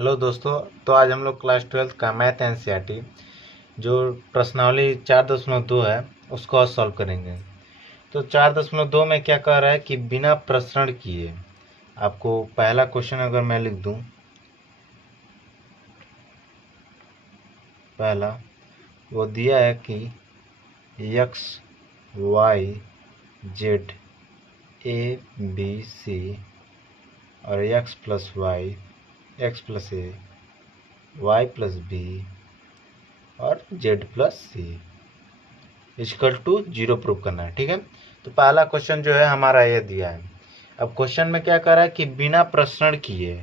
Hello दोस्तों। तो आज हम लोग क्लास 12 का मैथ एनसीईआरटी जो प्रश्नावली 4.2 है उसको आज सॉल्व करेंगे। तो 4.2 में क्या कह रहा है कि बिना प्रसरण किए, आपको पहला क्वेश्चन अगर मैं लिख दूं, पहला वो दिया है कि x y z a b c और x plus Y, x plus A, y plus B और z plus C equal to 0 prove करना है। ठीक है, तो पहला क्वेश्चन जो है हमारा ये दिया है। अब क्वेश्चन में क्या कर रहा है कि बिना प्रसरण किए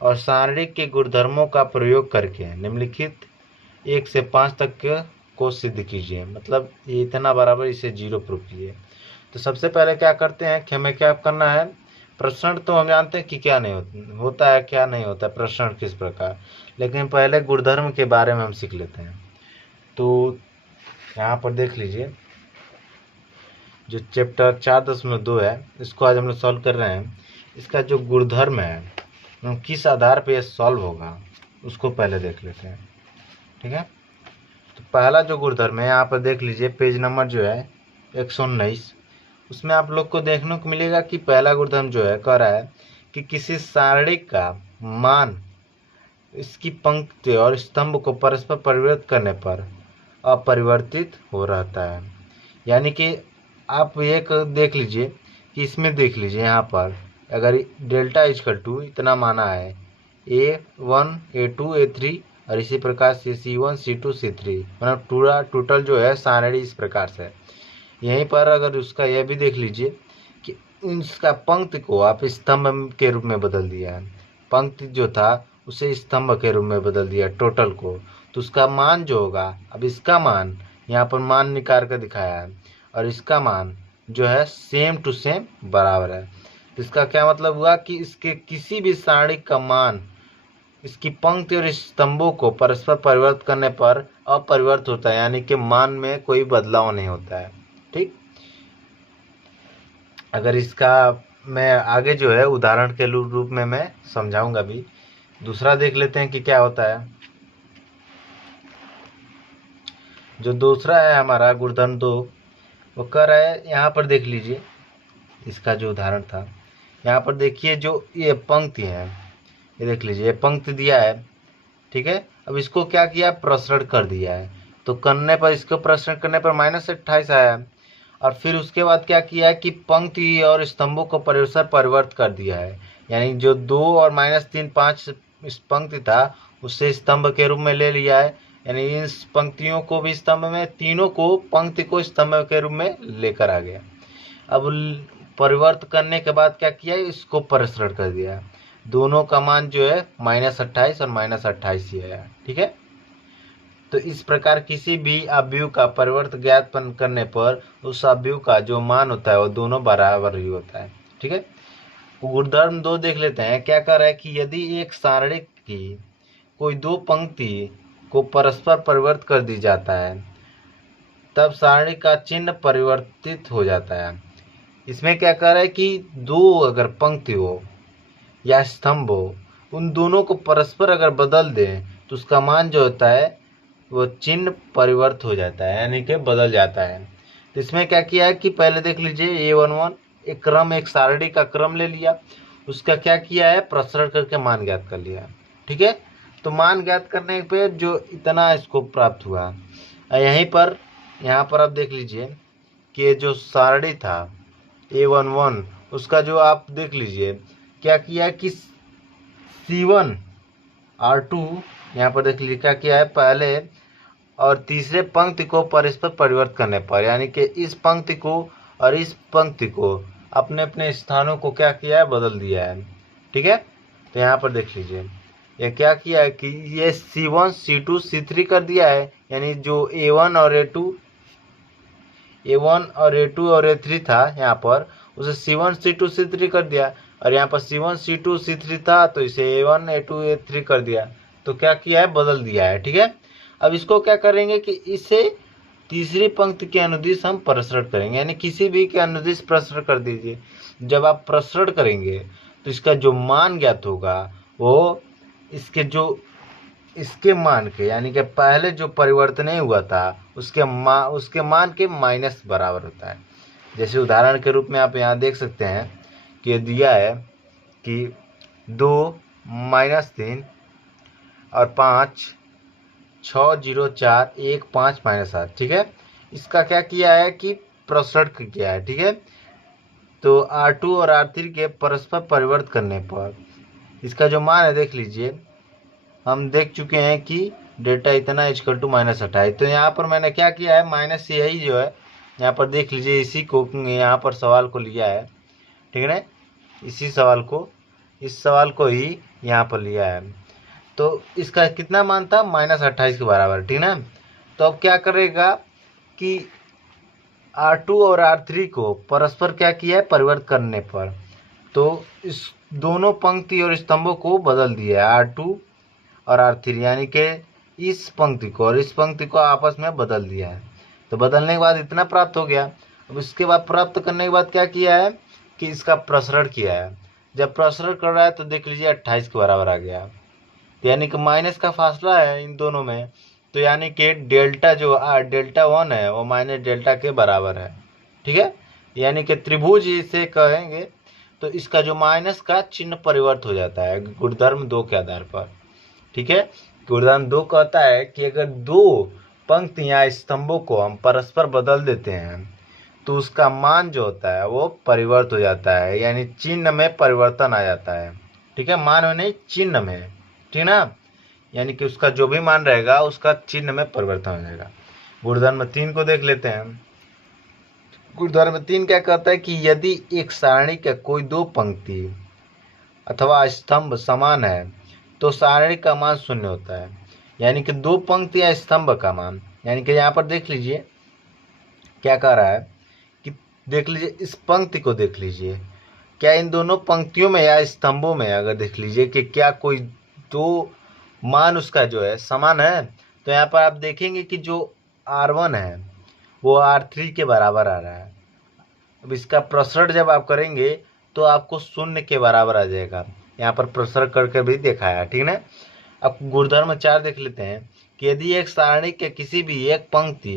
और सारणिक के गुणधर्मों का प्रयोग करके निम्नलिखित 1 से 5 तक को सिद्ध कीजिए। मतलब ये इतना बराबर इसे 0 प्रूव कीजिए। तो सबसे पहले क्या करते हैं कि हमें क्या करना है, प्रसरण तो हम जानते हैं कि क्या नहीं होता है, क्या नहीं होता है, प्रसरण किस प्रकार, लेकिन पहले गुणधर्म के बारे में हम सीख लेते हैं। तो यहाँ पर देख लीजिए, जो चैप्टर 4.2 है इसको आज हम लोग सॉल्व कर रहे हैं। इसका जो गुणधर्म है किस आधार पे सॉल्व होगा उसको पहले देख लेते हैं। ठीक है, तो पहला जो गुणधर्म है यहाँ पर देख लीजिए, पेज नंबर जो है 119, उसमें आप लोग को देखने को मिलेगा कि पहला गुणधर्म जो है कह रहा है कि किसी सारणिक का मान इसकी पंक्ति और स्तंभ को परस्पर परिवर्तित करने पर अपरिवर्तित हो रहता है। यानी कि आप एक देख लीजिए कि इसमें देख लीजिए, यहाँ पर अगर डेल्टा इक्वल टू इतना माना है A1 A2 A3 और इसी प्रकार से C1 C2 C3, मतलब पूरा टोटल जो है सारणी इस प्रकार से है। यहीं पर अगर उसका यह भी देख लीजिए कि इसका पंक्ति को आप स्तंभ के रूप में बदल दिया है, पंक्ति जो था उसे स्तंभ के रूप में बदल दिया टोटल को, तो उसका मान जो होगा, अब इसका मान यहाँ पर मान निकाल कर दिखाया है और इसका मान जो है सेम टू सेम बराबर है। तो इसका क्या मतलब हुआ कि इसके किसी भी सारणी का मान इसकी पंक्ति और स्तंभों को परस्पर परिवर्तित करने पर अपरिवर्तित होता है, यानी कि मान में कोई बदलाव नहीं होता है। ठीक, अगर इसका मैं आगे जो है उदाहरण के रूप में मैं समझाऊंगा भी। दूसरा देख लेते हैं कि क्या होता है। जो दूसरा है हमारा गुणधर्म 2, वो कह रहा है, यहाँ पर देख लीजिए इसका जो उदाहरण था, यहाँ पर देखिए जो ये पंक्ति है, ये देख लीजिए ये पंक्ति दिया है। ठीक है, अब इसको क्या किया, प्रसरण कर दिया है। तो करने पर, इसको प्रसरण करने पर -28 आया है। और फिर उसके बाद क्या किया है कि पंक्ति और स्तंभों को परस्पर परिवर्तित कर दिया है, यानी जो 2 और -3 5 इस पंक्ति था उससे स्तंभ के रूप में ले लिया है, यानी इस पंक्तियों को भी स्तंभ में, तीनों को पंक्ति को स्तंभ के रूप में लेकर आ गया। अब परिवर्तित करने के बाद क्या किया, इसको प्रसरण कर दिया। दोनों का मान जो है -28 और -28 ही है। ठीक है, तो इस प्रकार किसी भी अवयव का परिवर्त ज्ञात करने पर उस अवयव का जो मान होता है वो दोनों बराबर ही होता है। ठीक है, गुणधर्म 2 देख लेते हैं। क्या कह रहा है कि यदि एक सारणी की कोई दो पंक्ति को परस्पर परिवर्तित कर दी जाता है तब सारणी का चिन्ह परिवर्तित हो जाता है। इसमें क्या कह रहा है कि दो अगर पंक्ति हो या स्तंभ हो, उन दोनों को परस्पर अगर बदल दें तो उसका मान जो होता है वो चिन्ह परिवर्तित हो जाता है, यानी कि बदल जाता है। तो इसमें क्या किया है कि पहले देख लीजिए A11 एक क्रम, एक सारणी का क्रम ले लिया, उसका क्या किया है, प्रसरण करके मान ज्ञात कर लिया। ठीक है, तो मान ज्ञात करने पे जो इतना इसको प्राप्त हुआ, यहीं पर यहाँ पर आप देख लीजिए कि जो सारणी था A11 उसका जो आप देख लीजिए क्या किया कि C1 R2, यहाँ पर देख लीजिए क्या किया है, पहले और तीसरे पंक्ति को परस्पर परिवर्तित करने पर, यानी कि इस पंक्ति को और इस पंक्ति को अपने अपने स्थानों को क्या किया है, बदल दिया है। ठीक है, तो यहाँ पर देख लीजिए ये क्या किया है कि ये C1 C2 C3 कर दिया है, यानी जो A1 और A2 और A3 था यहाँ पर उसे C1 C2 C3 कर दिया, और यहाँ पर C1 C2 C3 था तो इसे A1 A2 A3 कर दिया। तो क्या किया है, बदल दिया है। ठीक है, अब इसको क्या करेंगे कि इसे तीसरी पंक्ति के अनुदिश हम प्रसरण करेंगे, यानी किसी भी के अनुदिश प्रसरण कर दीजिए। जब आप प्रसरण करेंगे तो इसका जो मान ज्ञात होगा वो इसके जो इसके मान के यानी कि पहले जो परिवर्तन नहीं हुआ था उसके मान के माइनस बराबर होता है। जैसे उदाहरण के रूप में आप यहाँ देख सकते हैं कि ये दिया है कि 2 - 3 और 5 6 0 4 1 5 -7, ठीक है। इसका क्या किया है कि प्रसरण किया है, ठीक है। तो R2 और R3 के परस्पर परिवर्त करने पर इसका जो मान है देख लीजिए, हम देख चुके हैं कि डेल्टा इतना इक्वल टू -28। तो यहाँ पर मैंने क्या किया है, माइनस यही जो है यहाँ पर देख लीजिए, इसी को यहाँ पर सवाल को लिया है, ठीक है ना। इस सवाल को ही यहाँ पर लिया है। तो इसका कितना मान था, -28 के बराबर, ठीक ना। तो अब क्या करेगा कि R2 और R3 को परस्पर क्या किया है, परिवर्त करने पर तो इस दोनों पंक्ति और स्तंभों को बदल दिया है, R2 और R3, यानी कि इस पंक्ति को और इस पंक्ति को आपस में बदल दिया है। तो बदलने के बाद इतना प्राप्त हो गया। अब इसके बाद प्राप्त करने के बाद क्या किया है कि इसका प्रसरण किया है। जब प्रसरण कर रहा है तो देख लीजिए 28 के बराबर आ गया। तो यानी कि माइनस का फासला है इन दोनों में, तो यानी कि डेल्टा जो डेल्टा 1 है वो माइनस डेल्टा के बराबर है, ठीक है। यानी कि त्रिभुज इसे कहेंगे। तो इसका जो माइनस का चिन्ह परिवर्त हो जाता है गुणधर्म 2 के आधार पर, ठीक है। गुणधर्म 2 कहता है कि अगर दो पंक्तियां स्तंभों को हम परस्पर बदल देते हैं तो उसका मान जो होता है वो परिवर्त हो जाता है, यानी चिन्ह में परिवर्तन आ जाता है, ठीक है। मान में नहीं, चिन्ह में, ठीक ना। यानी कि उसका जो भी मान रहेगा उसका चिन्ह में परिवर्तन हो जाएगा। गुणधर्म 3 को देख लेते हैं। गुणधर्म 3 क्या कहता है कि यदि एक सारणी के कोई दो पंक्ति अथवा स्तंभ समान है तो सारणी का मान 0 होता है। यानी कि दो पंक्ति या स्तंभ का मान, यानी कि यहाँ पर देख लीजिए क्या कह रहा है कि देख लीजिए इस पंक्ति को देख लीजिए, क्या इन दोनों पंक्तियों में या स्तंभों में अगर देख लीजिए कि क्या कोई दो मान उसका जो है समान है, तो यहाँ पर आप देखेंगे कि जो R1 है वो R3 के बराबर आ रहा है। अब इसका प्रसरण जब आप करेंगे तो आपको 0 के बराबर आ जाएगा। यहाँ पर प्रसरण करके भी देखा है, ठीक है। अब गुणधर्म 4 देख लेते हैं कि यदि एक सारणी के किसी भी एक पंक्ति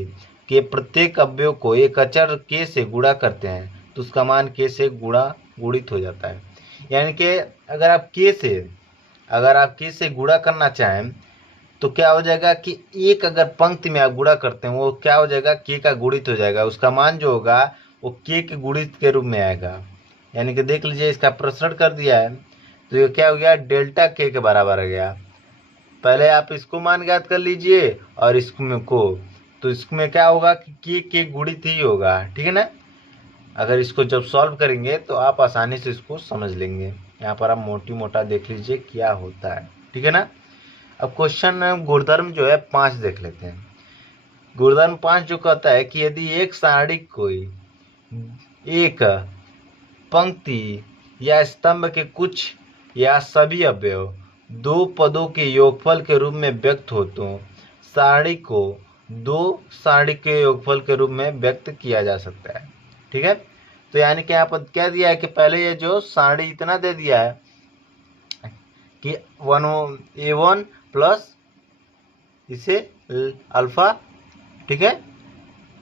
के प्रत्येक अवयव को एक अचर k से गुणा करते हैं तो उसका मान k से गुणित हो जाता है। यानी कि अगर आप k से गुणा करना चाहें तो क्या हो जाएगा कि एक अगर पंक्ति में आप गुणा करते हैं वो क्या हो जाएगा, k का गुणित हो जाएगा, उसका मान जो होगा वो k के गुणित के रूप में आएगा। यानी कि देख लीजिए इसका प्रसरण कर दिया है तो ये क्या हो गया, डेल्टा k के बराबर आ गया। पहले आप इसको मान ज्ञात कर लीजिए और इसमें को, तो इसमें क्या होगा कि k गुणित ही होगा, ठीक है ना। अगर इसको जब सॉल्व करेंगे तो आप आसानी से इसको समझ लेंगे। यहाँ पर आप मोटा देख लीजिए क्या होता है, ठीक है ना। अब क्वेश्चन गुणधर्म जो है 5 देख लेते हैं। गुणधर्म 5 जो कहता है कि यदि एक सारणी कोई एक पंक्ति या स्तंभ के कुछ या सभी अवयव दो पदों के योगफल के रूप में व्यक्त हो तो सारणी को दो सारणी के योगफल के रूप में व्यक्त किया जा सकता है, ठीक है। तो यानी कि यहाँ पर क्या दिया है कि पहले ये जो सारणी इतना दे दिया है कि A1 प्लस इसे अल्फा, ठीक है,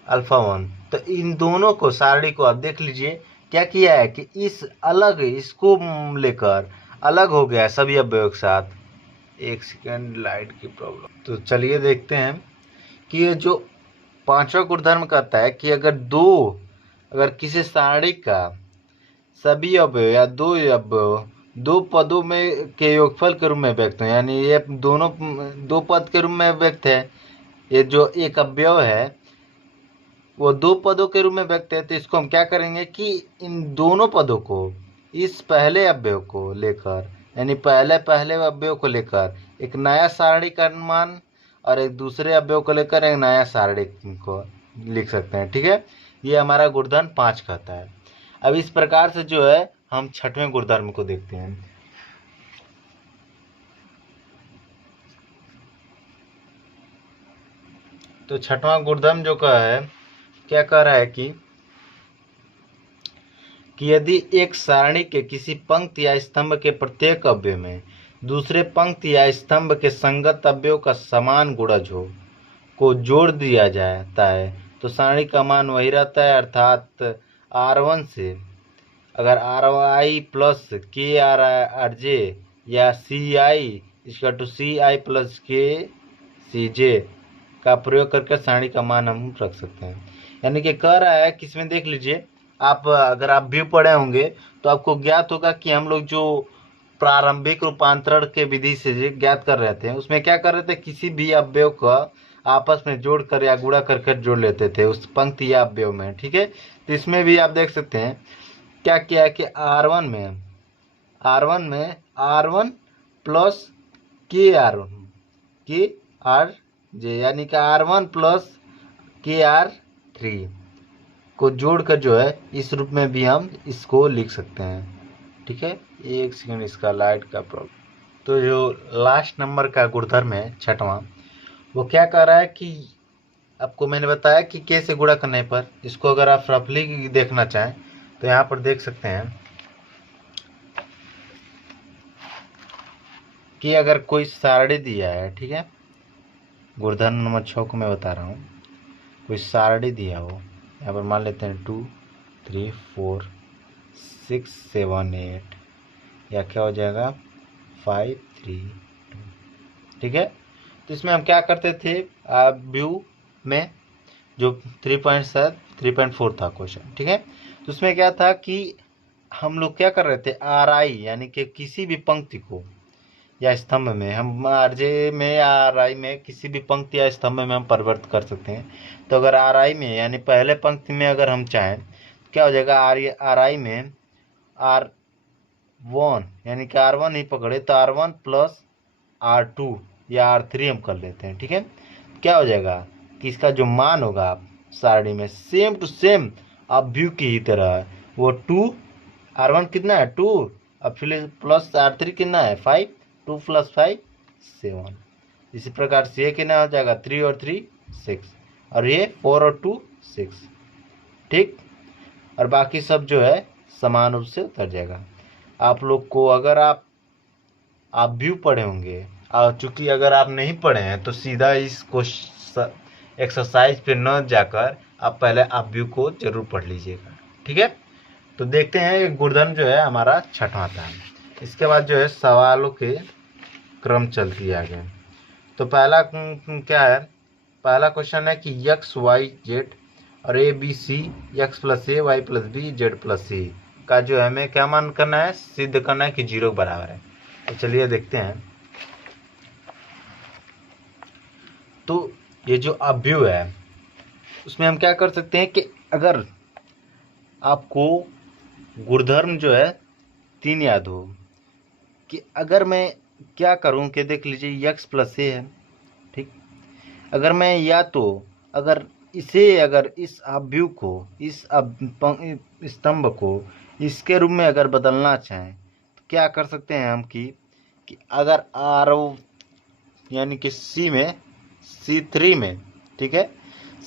अल्फा 1। तो इन दोनों को सारणी को आप देख लीजिए क्या किया है कि इसको लेकर अलग हो गया सभी अवयव के साथ। एक सेकेंड, लाइट की प्रॉब्लम। तो चलिए देखते हैं कि ये जो 5वां गुणधर्म कहता है कि अगर किसी सारणी का सभी अवयव या दो अवयव दो पदों में के योगफल के रूप में व्यक्त है, यानी ये दोनों दो पद के रूप में व्यक्त है, ये जो एक अवयव है वो दो पदों के रूप में व्यक्त है, तो इसको हम क्या करेंगे कि इन दोनों पदों को इस पहले अवयव को लेकर, यानी पहले अवयव को लेकर एक नया सारणी का मान और एक दूसरे अवयव को लेकर एक नया सारणी को लिख सकते हैं, ठीक है। ये हमारा गुणधर्म 5 कहता है। अब इस प्रकार से जो है हम 6वें गुणधर्म को देखते हैं। तो 6वां गुणधर्म जो क्या कह रहा है कि यदि एक सारणी के किसी पंक्ति या स्तंभ के प्रत्येक अवयव में दूसरे पंक्ति या स्तंभ के संगत अवयव का समान गुणज हो को जोड़ दिया जाता है तो सारणी का मान वही रहता है, अर्थात R1 से अगर RI प्लस के आर जे या CI इसका टू CI प्लस के CJ का प्रयोग करके सारणी का मान हम रख सकते हैं। यानी कि कह रहा है कि इसमें देख लीजिए, आप अगर आप व्यू पढ़े होंगे तो आपको ज्ञात होगा कि हम लोग जो प्रारंभिक रूपांतरण के विधि से ज्ञात कर रहे थे उसमें क्या कर रहे थे, किसी भी अवयव का आपस में जोड़कर या गुणा करके जोड़ लेते थे उस पंक्ति या अवयव में। ठीक है, तो इसमें भी आप देख सकते हैं क्या किया है कि R1 में R1 प्लस के आर जे यानी कि R1 प्लस KR3 को जोड़कर जो है इस रूप में भी हम इसको लिख सकते हैं। ठीक है, एक सेकंड इसका लाइट का प्रॉब्लम। तो जो लास्ट नंबर का गुणधर्म है छठवां, वो क्या कह रहा है कि आपको मैंने बताया कि के से गुणा करने पर, इसको अगर आप रफली देखना चाहें तो यहाँ पर देख सकते हैं कि अगर कोई सारणी दिया है, ठीक है, गुणधर्म नंबर 6 को मैं बता रहा हूँ, कोई सारणी दिया हो, यहाँ पर मान लेते हैं 2 3 4 6 7 8 या क्या हो जाएगा 5 3 2। ठीक है, तो इसमें हम क्या करते थे, व्यू में जो 3.4 था क्वेश्चन। ठीक है, तो उसमें क्या था कि हम लोग क्या कर रहे थे, RI यानी कि किसी भी पंक्ति को या स्तंभ में, हम RJ में या RI में किसी भी पंक्ति या स्तंभ में हम परिवर्तित कर सकते हैं। तो अगर RI में यानी पहले पंक्ति में अगर हम चाहें तो क्या हो जाएगा, RI में R1 यानी कि R1 ही पकड़े तो R1 प्लस R2 या R3 हम कर लेते हैं। ठीक है, क्या हो जाएगा कि इसका जो मान होगा सारणी में सेम टू सेम अवयव की ही तरह है, वो 2 R1 कितना है 2 अब फिर प्लस R3 कितना है 5, 2 + 5 7। इसी प्रकार से ये कितना हो जाएगा 3 और 3 6 और ये 4 और 2 6। ठीक, और बाकी सब जो है समान रूप से उतर जाएगा। आप लोग को अगर आप व्यू पढ़े होंगे, चूंकि अगर आप नहीं पढ़े हैं तो सीधा इस एक्सरसाइज पे न जाकर आप पहले व्यू को जरूर पढ़ लीजिएगा। ठीक है, तो देखते हैं एक गुणधर्म जो है हमारा छठवां था। इसके बाद जो है सवालों के क्रम चलती है आगे। तो पहला क्या है, पहला क्वेश्चन है कि x y z और a b c x + a y + b z + c का जो है हमें क्या मान करना है, सिद्ध करना है कि 0 के बराबर है। तो चलिए देखते हैं। तो ये जो अवयव है उसमें हम क्या कर सकते हैं कि अगर आपको गुणधर्म जो है 3 याद हो, कि अगर मैं क्या करूं कि देख लीजिए x + a है। ठीक, अगर मैं या तो अगर इस अवयव को, इस स्तंभ को इसके रूप में अगर बदलना चाहें तो क्या कर सकते हैं हम कि अगर R यानी कि C3 में, ठीक है,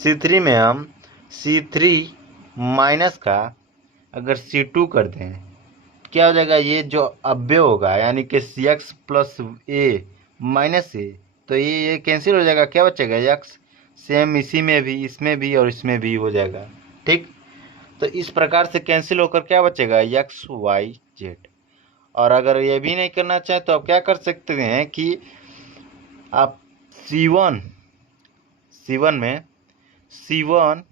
C3 में हम C3 माइनस का अगर C2 कर दें क्या हो जाएगा, ये जो अवयव होगा यानी कि x + a - a, तो ये कैंसिल हो जाएगा, क्या बचेगा x, सेम इसी में भी, इसमें भी और इसमें भी हो जाएगा। ठीक, तो इस प्रकार से कैंसिल होकर क्या बचेगा x y z। और अगर ये भी नहीं करना चाहे तो आप क्या कर सकते हैं कि आप C1 में C1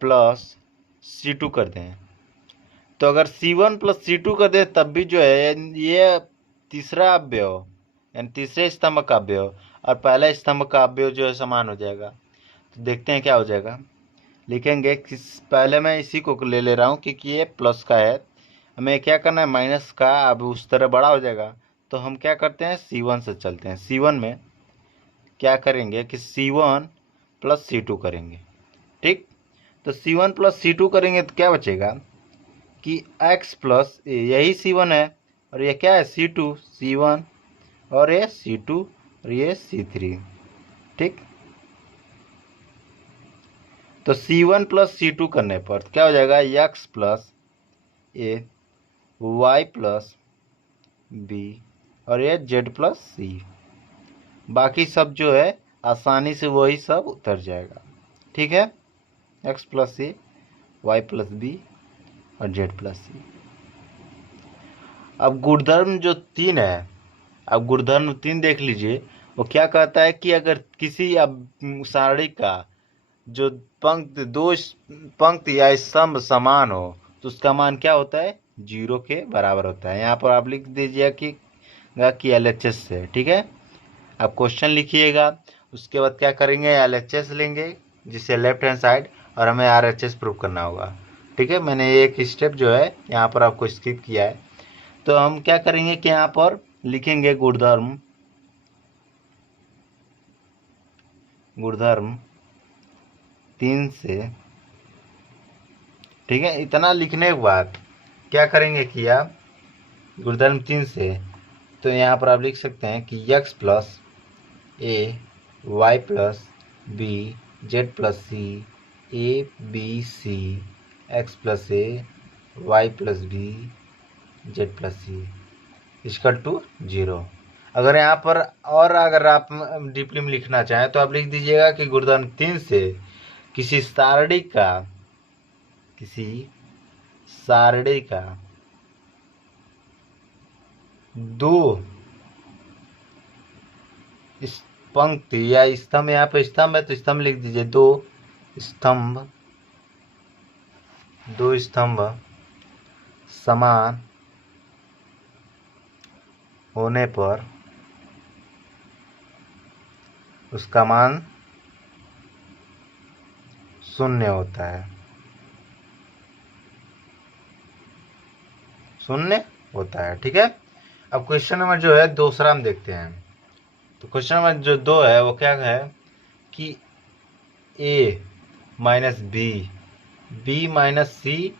+ C2 कर दें। तो अगर C1 + C2 कर दे तब भी जो है ये तीसरा अवयव यानी तीसरे स्तंभ का अवयव और पहले स्तंभ का अवयव जो है समान हो जाएगा। तो देखते हैं क्या हो जाएगा, लिखेंगे पहले मैं इसी को ले रहा हूँ क्योंकि ये प्लस का है, हमें क्या करना है माइनस का, अब उस तरह बड़ा हो जाएगा। तो हम क्या करते हैं C1 से चलते हैं। C1 में क्या करेंगे कि C1 + C2 करेंगे। ठीक, तो C1 + C2 करेंगे तो क्या बचेगा कि x + a, यही C1 है और ये क्या है C2, C1 और ये C2 और ये C3। ठीक, तो C1 + C2 करने पर क्या हो जाएगा x + a y + b और ये जेड प्लस सी। बाकी सब जो है आसानी से वही सब उतर जाएगा। ठीक है, एक्स प्लस सी, वाई प्लस बी और जेड प्लस सी। अब गुणधर्म जो 3 है, अब गुणधर्म 3 देख लीजिए। वो क्या कहता है कि अगर किसी अब सारणी का जो पंक्ति दो पंक्ति या स्तंभ समान हो तो उसका मान क्या होता है, 0 के बराबर होता है। यहाँ पर आप लिख दीजिए कि LHS से। ठीक है, आप क्वेश्चन लिखिएगा, उसके बाद क्या करेंगे, LHS लेंगे जिससे लेफ्ट हैंड साइड, और हमें RHS प्रूव करना होगा। ठीक है, मैंने एक स्टेप जो है यहाँ पर आपको स्किप किया है। तो हम क्या करेंगे कि यहाँ पर लिखेंगे गुणधर्म 3 से। ठीक है, इतना लिखने के बाद क्या करेंगे कि आप गुणधर्म 3 से, तो यहाँ पर आप लिख सकते हैं कि x plus A Y plus B Z plus C A B C x plus A Y plus B Z plus C equal to 0। अगर यहाँ पर और अगर आप डीपली में लिखना चाहें तो आप लिख दीजिएगा कि गुणधर्म 3 से किसी सारणी का दो इस पंक्ति या स्तंभ, यहाँ पे स्तंभ है तो स्तंभ लिख दीजिए, दो स्तंभ समान होने पर उसका मान 0 होता है। 0 होता है। ठीक है, अब क्वेश्चन नंबर जो है दूसरा हम देखते हैं। तो क्वेश्चन नंबर जो 2 है वो क्या है कि a माइनस बी माइनस सी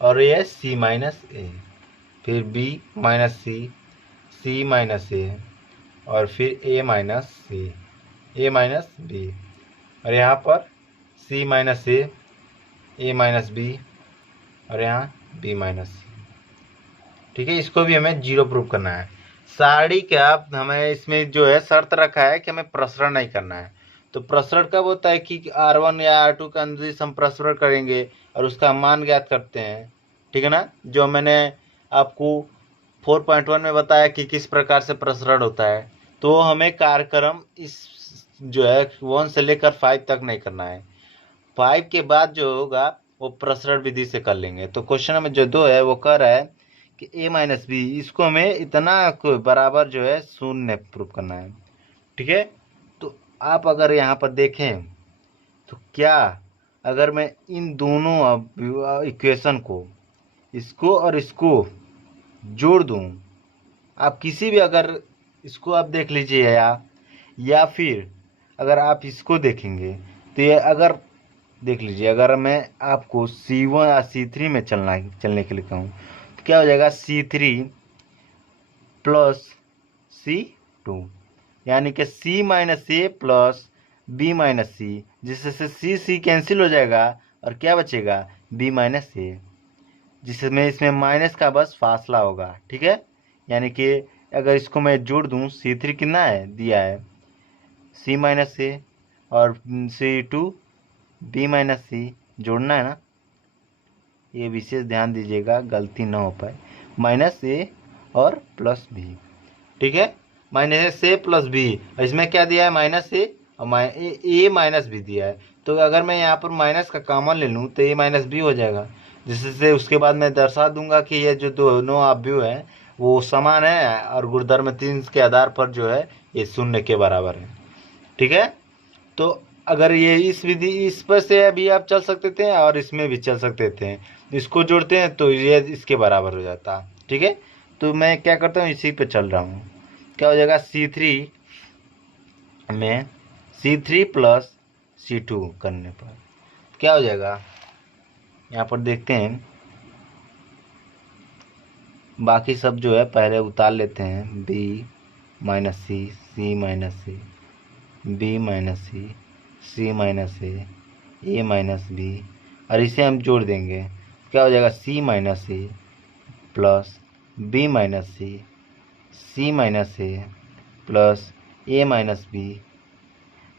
और ये सी माइनस ए, फिर b माइनस सी माइनस ए और फिर a माइनस बी, और यहाँ पर c minus A minus B और यहाँ b माइनस सी। ठीक है, इसको भी हमें 0 प्रूव करना है। सारणी का हमें इसमें जो है शर्त रखा है कि हमें प्रसरण नहीं करना है। तो प्रसरण कब होता है कि R1 या R2 का अनुदिश हम प्रसरण करेंगे और उसका मान ज्ञात करते हैं। ठीक है ना, जो मैंने आपको 4.1 में बताया कि किस प्रकार से प्रसरण होता है। तो हमें कार्यक्रम इस जो है 1 से लेकर 5 तक नहीं करना है। 5 के बाद जो होगा वो प्रसरण विधि से कर लेंगे। तो क्वेश्चन नंबर जो 2 है वो कह रहा है कि a माइनस बी, इसको हमें इतना बराबर जो है 0 प्रूव करना है। ठीक है, तो आप अगर यहाँ पर देखें तो क्या अगर मैं इन दोनों इक्वेशन को, इसको और इसको जोड़ दूं, आप किसी भी अगर इसको आप देख लीजिए या फिर अगर आप इसको देखेंगे तो ये अगर देख लीजिए, अगर मैं आपको C1 या C3 में चलने के लिए कहूँ तो क्या हो जाएगा, C3 प्लस C2, यानी कि C minus A plus B minus सी, जिससे C कैंसिल हो जाएगा और क्या बचेगा, B माइनस ए, जिसमें इसमें माइनस का बस फासला होगा। ठीक है, यानी कि अगर इसको मैं जोड़ दूं, C3 कितना है दिया है C माइनस ए और C2 B माइनस सी, जोड़ना है ना, ये विशेष ध्यान दीजिएगा गलती ना हो पाए, माइनस ए और प्लस बी। ठीक है, माइनस ए प्लस बी, इसमें क्या दिया है माइनस ए और ए माइनस बी दिया है। तो अगर मैं यहाँ पर माइनस का कॉमन ले लूँ तो ए माइनस बी हो जाएगा, जिससे उसके बाद मैं दर्शा दूंगा कि ये जो दोनों अवयव हैं वो समान है और गुणधर्म 3 के आधार पर जो है ये 0 के बराबर है। ठीक है, तो अगर ये इस विधि इस पर से अभी आप चल सकते थे और इसमें भी चल सकते थे, इसको जोड़ते हैं तो ये इसके बराबर हो जाता। ठीक है, तो मैं क्या करता हूँ, इसी पे चल रहा हूँ। क्या हो जाएगा, C3 में C3 प्लस C2 करने पर क्या हो जाएगा, यहाँ पर देखते हैं। बाकी सब जो है पहले उतार लेते हैं, B minus C, C minus C, B minus C, C minus A minus B, और इसे हम जोड़ देंगे, क्या हो जाएगा, C minus C plus B minus C, C minus A plus A minus B,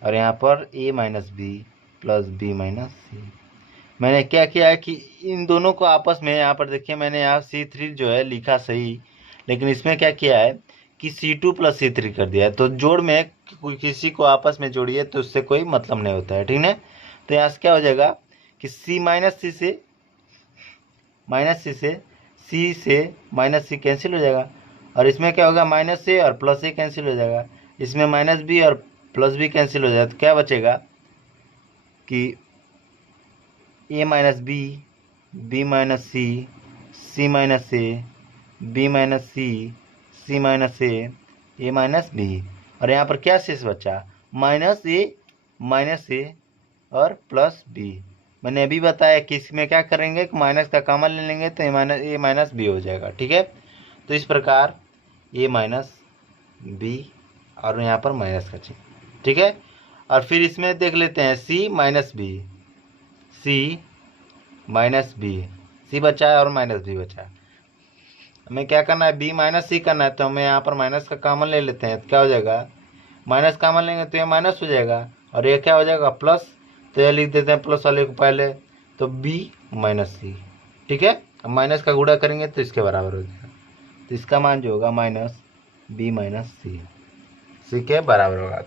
और यहाँ पर A minus B plus B minus C. मैंने क्या किया है कि इन दोनों को आपस में, यहाँ पर देखिए मैंने यहाँ C3 जो है लिखा सही, लेकिन इसमें क्या किया है कि C2 प्लस C3 कर दिया है। तो जोड़ में कोई किसी को आपस में जोड़िए तो उससे कोई मतलब नहीं होता है, ठीक है। तो यहाँ से क्या हो जाएगा कि C माइनस सी से C से माइनस सी कैंसिल हो जाएगा, और इसमें क्या होगा माइनस से और प्लस ए कैंसिल हो जाएगा, इसमें माइनस बी और प्लस बी कैंसिल हो जाएगा। तो क्या बचेगा कि ए minus B, B minus C, C minus A, B minus C, C minus A minus B, और यहाँ पर क्या शेष बचा माइनस ए और प्लस बी। मैंने अभी बताया कि इसमें क्या करेंगे कि माइनस का कॉमन ले लेंगे तो ए माइनस बी हो जाएगा, ठीक है। तो इस प्रकार ए माइनस बी और यहाँ पर माइनस का चिन्ह, ठीक है। और फिर इसमें देख लेते हैं सी माइनस बी, सी माइनस बी, सी बचा है और माइनस बी बचा है। हमें क्या करना है, बी माइनस सी करना है, तो हमें यहाँ पर माइनस का कॉमन ले लेते हैं। तो क्या हो जाएगा, माइनस कॉमन लेंगे तो ये माइनस हो जाएगा, और ये क्या हो जाएगा प्लस, तो ये लिख देते हैं प्लस वाले को पहले, तो बी माइनस सी, ठीक है। अब माइनस का गुणा करेंगे तो इसके बराबर हो जाएगा, तो इसका मान जो होगा माइनस बी माइनस सी, सी के बराबर होगा।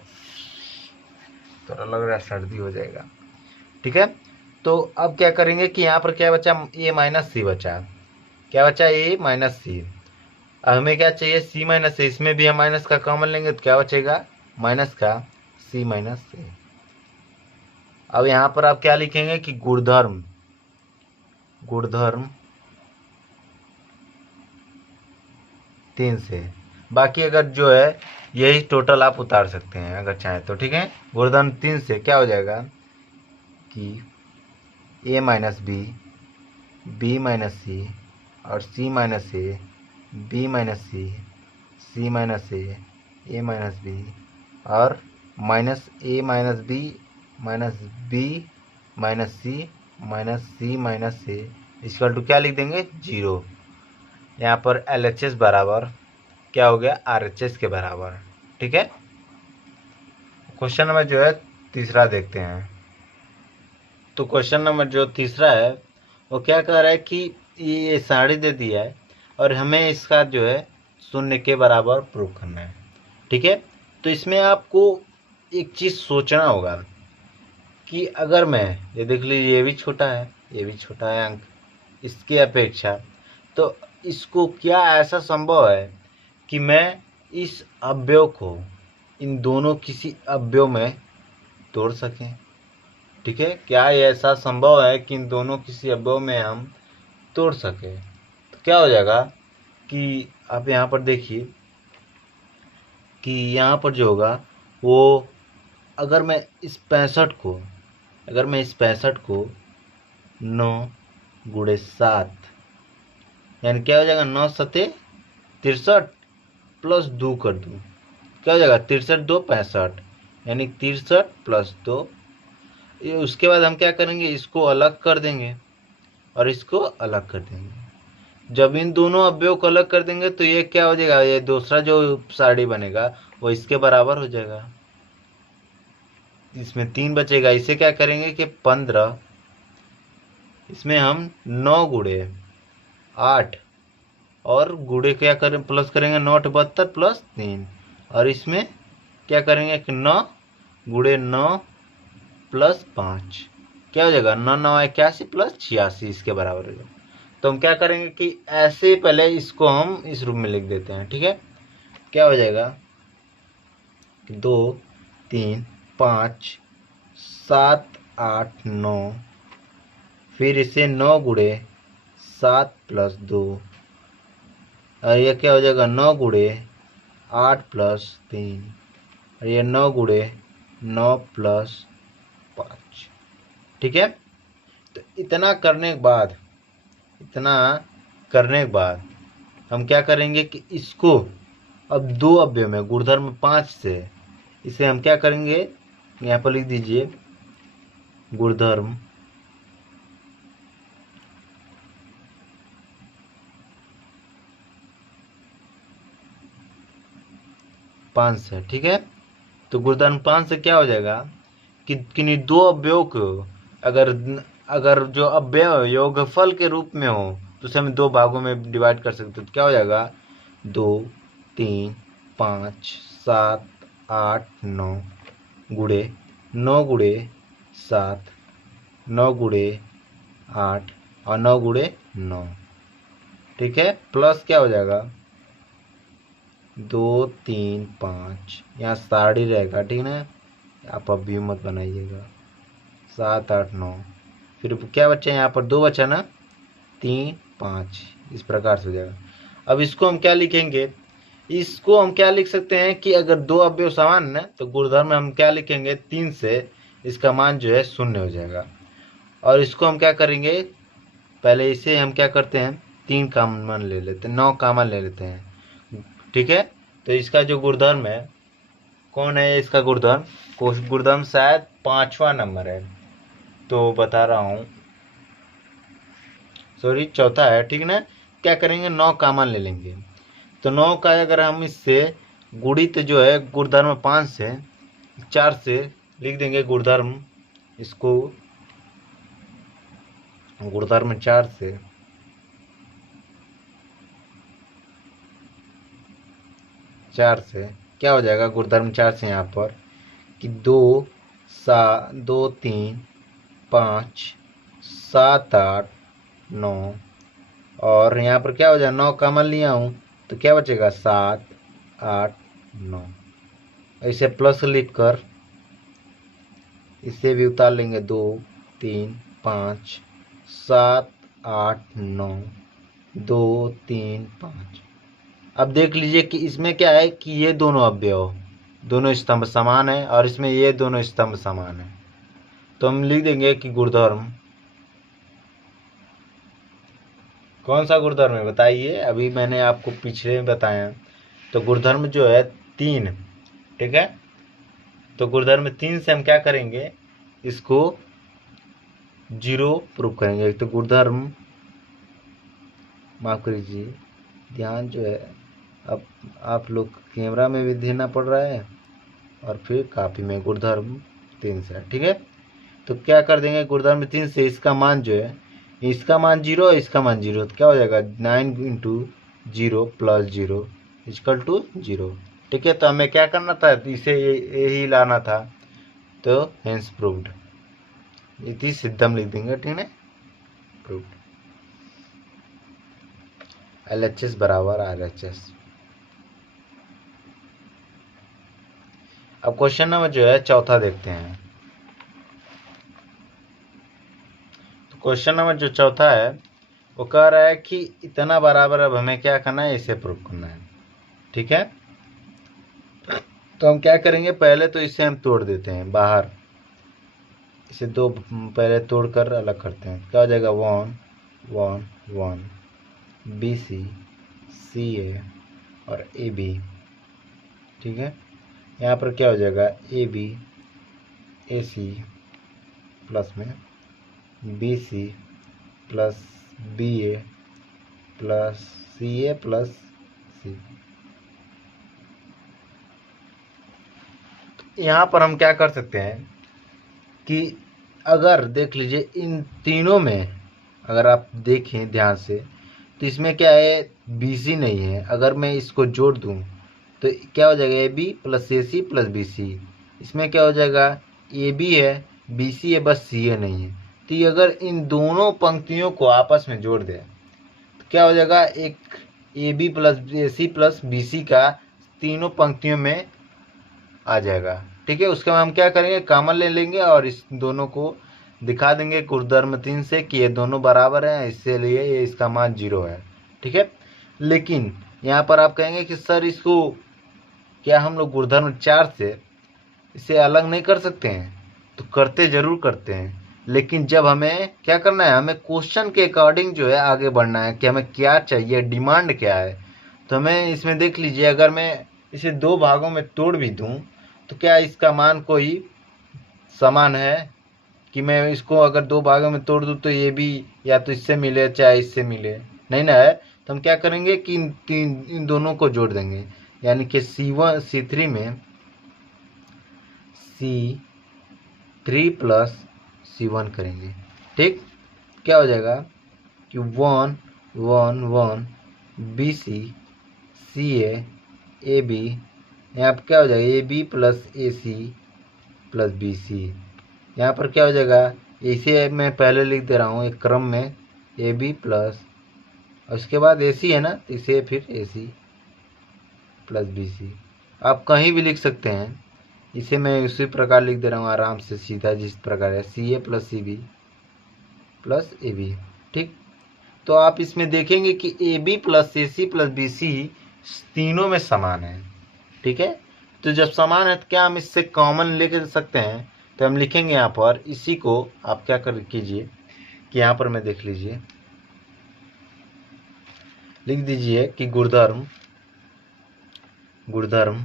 थोड़ा लग रहा है सर्दी हो जाएगा, ठीक है। तो अब क्या करेंगे कि यहाँ पर क्या बचा, ए माइनस सी बचा, क्या बचा ए माइनस सी। अब हमें क्या चाहिए सी माइनस सी, इसमें भी हम माइनस का कॉमन लेंगे तो क्या बचेगा माइनस का सी माइनस सी। अब यहाँ पर आप क्या लिखेंगे कि गुणधर्म 3 से, बाकी अगर जो है यही टोटल आप उतार सकते हैं अगर चाहें तो, ठीक है। गुणधर्म 3 से क्या हो जाएगा कि ए माइनस बी, बी माइनस सी और सी minus A, B minus C, C minus A minus B और minus A minus B minus C minus A equal to क्या लिख देंगे 0। यहाँ पर LHS बराबर क्या हो गया RHS के बराबर, ठीक है। क्वेश्चन नंबर जो है तीसरा देखते हैं। तो क्वेश्चन नंबर जो तीसरा है वो क्या कह रहा है कि ये सारणी दे दिया है और हमें इसका जो है 0 के बराबर प्रूव करना है, ठीक है। तो इसमें आपको एक चीज़ सोचना होगा कि अगर मैं, ये देख लीजिए ये भी छोटा है, ये भी छोटा है अंक इसकी अपेक्षा, तो इसको क्या ऐसा संभव है कि मैं इस अवयव को इन दोनों किसी अवयव में तोड़ सकें, ठीक है। क्या ये ऐसा संभव है कि इन दोनों किसी अवयव में हम तोड़ सकें। तो क्या हो जाएगा कि आप यहाँ पर देखिए कि यहाँ पर जो होगा वो, अगर मैं इस 65 को 9 गुणे 7, यानी क्या हो जाएगा 9 सते 63 प्लस 2 कर दूँ, क्या हो जाएगा 63 2 65, यानी 63 प्लस 2। उसके बाद हम क्या करेंगे इसको अलग कर देंगे और इसको अलग कर देंगे। जब इन दोनों अवयव को अलग कर देंगे तो ये क्या हो जाएगा, ये दूसरा जो सारणी बनेगा वो इसके बराबर हो जाएगा। इसमें 3 बचेगा, इसे क्या करेंगे कि 15, इसमें हम 9 गुणे 8 और गुणे क्या करें प्लस करेंगे 9 72 प्लस 3, और इसमें क्या करेंगे कि 9 गुणे 9 प्लस 5, क्या हो जाएगा 9 9 81 प्लस 86 इसके बराबर हो जाएगा। तो हम क्या करेंगे कि ऐसे पहले इसको हम इस रूप में लिख देते हैं, ठीक है। क्या हो जाएगा 2 3 5 7 8 9, फिर इसे 9 गुणे 7 प्लस 2, और ये क्या हो जाएगा 9 गुणे 8 प्लस 3, और ये 9 गुणे 9 प्लस 5, ठीक है। तो इतना करने के बाद हम क्या करेंगे कि इसको अब 2 अवयव में गुणधर्म 5 से इसे हम क्या करेंगे, यहाँ पर लिख दीजिए गुणधर्म 5 5 से, ठीक है। तो गुणधर्म 5 से क्या हो जाएगा कि किन्हीं दो अवयव को अगर अगर जो अवयव योगफल के रूप में हो तो उसे हम दो भागों में डिवाइड कर सकते हैं। तो क्या हो जाएगा 2 3 5 7 8 9 गुणे 9 गुणे 7 9 गुणे 8 और 9 गुणे 9, ठीक है। प्लस क्या हो जाएगा 2 3 5, यहाँ साड़ी रहेगा, ठीक है। आप अब भी मत बनाइएगा। 7 8 9, फिर क्या बचा यहाँ पर 2 बचा ना, 3 5, इस प्रकार से हो जाएगा। अब इसको हम क्या लिखेंगे, इसको हम क्या लिख सकते हैं कि अगर दो अवयव समान है तो गुणधर्म में हम क्या लिखेंगे 3 से इसका मान जो है 0 हो जाएगा। और इसको हम क्या करेंगे, पहले इसे हम क्या करते हैं 3 कॉमन ले लेते हैं, 9 कॉमन ले लेते हैं, ठीक है। तो इसका जो गुणधर्म है कौन है, इसका गुणधर्म शायद 5वां नंबर है, तो बता रहा हूँ, सॉरी 4था है, ठीक ना। क्या करेंगे 9 कॉमन ले लेंगे, तो 9 का अगर हम इससे गुणित जो है गुणधर्म 5 से 4 से लिख देंगे गुणधर्म, इसको गुणधर्म 4 से क्या हो जाएगा गुणधर्म 4 से यहाँ पर कि 2 3 5 7 8 9, और यहाँ पर क्या हो जाएगा 9 कॉमन लिया हूँ तो क्या बचेगा 7 8 9। ऐसे प्लस लिख कर इसे भी उतार लेंगे 2 3 5 7 8 9 2 3 5। अब देख लीजिए कि इसमें क्या है कि ये दोनों अवयव दोनों स्तंभ समान है और इसमें ये दोनों स्तंभ समान है, तो हम लिख देंगे कि गुणधर्म कौन सा गुणधर्म है बताइए, अभी मैंने आपको पिछले में बताया। तो गुणधर्म जो है 3, ठीक है। तो गुणधर्म 3 से हम क्या करेंगे, इसको 0 प्रूव करेंगे। तो गुणधर्म, माफ करिए ध्यान जो है अब आप लोग कैमरा में भी देना पड़ रहा है और फिर कापी में गुणधर्म 3 से, ठीक है। तो क्या कर देंगे गुणधर्म 3 से इसका मान जो है, इसका मान 0 और इसका मान 0, तो क्या हो जाएगा 9 × 0 + 0 = 0, ठीक है। तो हमें क्या करना था, इसे यही लाना था, तो हेंस प्रूव्ड, इति सिद्धम लिख देंगे, ठीक है, प्रूव्ड। LHS बराबर RHS। अब क्वेश्चन नंबर जो है 4था देखते हैं। तो क्वेश्चन नंबर जो 4था है वो कह रहा है कि इतना बराबर, अब हमें क्या करना है, इसे प्रूव करना है, ठीक है। तो हम क्या करेंगे, पहले तो इसे हम तोड़ देते हैं बाहर, इसे दो पहले तोड़कर अलग करते हैं। क्या हो जाएगा 1 1 1 BC CA और AB, ठीक है। यहाँ पर क्या हो जाएगा AB AC प्लस में BC plus BA plus CA plus C। यहाँ पर हम क्या कर सकते हैं कि अगर देख लीजिए इन तीनों में अगर आप देखें ध्यान से तो इसमें क्या है BC नहीं है, अगर मैं इसको जोड़ दूं तो क्या हो जाएगा AB plus AC plus BC। इसमें क्या हो जाएगा AB है BC है बस CA नहीं है। तो ये अगर इन दोनों पंक्तियों को आपस में जोड़ दें तो क्या हो जाएगा एक AB plus AC plus BC का तीनों पंक्तियों में आ जाएगा, ठीक है। उसके बाद हम क्या करेंगे कॉमन ले लेंगे और इस दोनों को दिखा देंगे गुणधर्म 3 से कि ये दोनों बराबर हैं, इसलिए ये इसका मान 0 है, ठीक है। लेकिन यहाँ पर आप कहेंगे कि सर इसको क्या हम लोग गुणधर्म 4 से इसे अलग नहीं कर सकते हैं, तो करते जरूर करते हैं, लेकिन जब हमें क्या करना है, हमें क्वेश्चन के अकॉर्डिंग जो है आगे बढ़ना है कि हमें क्या चाहिए, डिमांड क्या है। तो हमें इसमें देख लीजिए अगर मैं इसे दो भागों में तोड़ भी दूं तो क्या इसका मान कोई समान है कि मैं इसको अगर दो भागों में तोड़ दूं तो ये भी या तो इससे मिले चाहे इससे मिले, नहीं ना है। तो हम क्या करेंगे कि इन दोनों को जोड़ देंगे। यानी कि C3 में C3 प्लस C1 करेंगे। ठीक, क्या हो जाएगा कि 1 1 1 BC CA AB, यहाँ पर क्या हो जाएगा AB plus AC plus BC। यहाँ पर क्या हो जाएगा, इसे मैं पहले लिख दे रहा हूँ एक क्रम में, AB प्लस, उसके बाद AC है ना, इसे फिर AC प्लस BC। आप कहीं भी लिख सकते हैं, इसे मैं उसी प्रकार लिख दे रहा हूँ आराम से सीधा, जिस प्रकार है CA plus CB plus AB। ठीक, तो आप इसमें देखेंगे कि AB plus AC plus BC तीनों में समान है। ठीक है, तो जब समान है तो क्या हम इससे कॉमन लेकर सकते हैं, तो हम लिखेंगे यहाँ पर, इसी को आप क्या कर कीजिए कि यहाँ पर मैं देख लीजिए, लिख दीजिए कि गुणधर्म गुणधर्म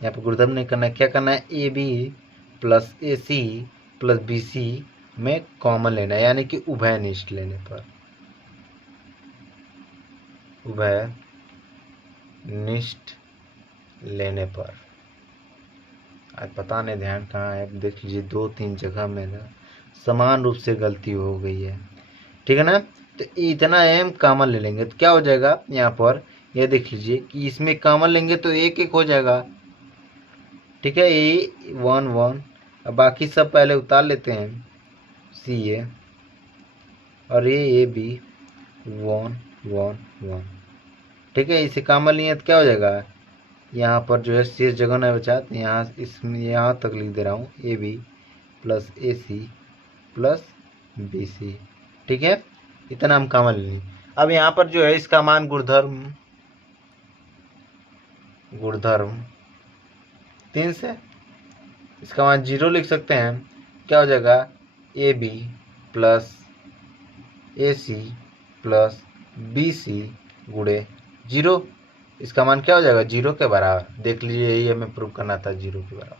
यहाँ पर गुणधर्म नहीं करना है, क्या करना है, AB plus AC plus BC में कॉमन लेना है, यानी कि उभयनिष्ठ लेने पर, उभयनिष्ठ लेने पर। आज पता नहीं ध्यान कहाँ है, देख लीजिए 2-3 जगह में ना समान रूप से गलती हो गई है। ठीक है ना, तो इतना एम कॉमन ले लेंगे तो क्या हो जाएगा, यहाँ पर ये देख लीजिए कि इसमें कॉमन लेंगे तो एक एक हो जाएगा। ठीक है, A1 1, अब बाकी सब पहले उतार लेते हैं, CA और ये AB 1 1 1। ठीक है, इसे कॉमन लिए तो क्या हो जाएगा, यहाँ पर जो है शेष जगह नहीं बचा, तो यहाँ इसमें यहाँ तक लिख दे रहा हूँ AB plus AC plus BC। ठीक है, इतना हम कॉमन ले लें। अब यहाँ पर जो है इसका मान गुणधर्म 3 से, इसका मान 0 लिख सकते हैं। क्या हो जाएगा, AB plus AC plus BC गुणे 0, इसका मान क्या हो जाएगा 0 के बराबर। देख लीजिए, यही हमें प्रूव करना था, 0 के बराबर।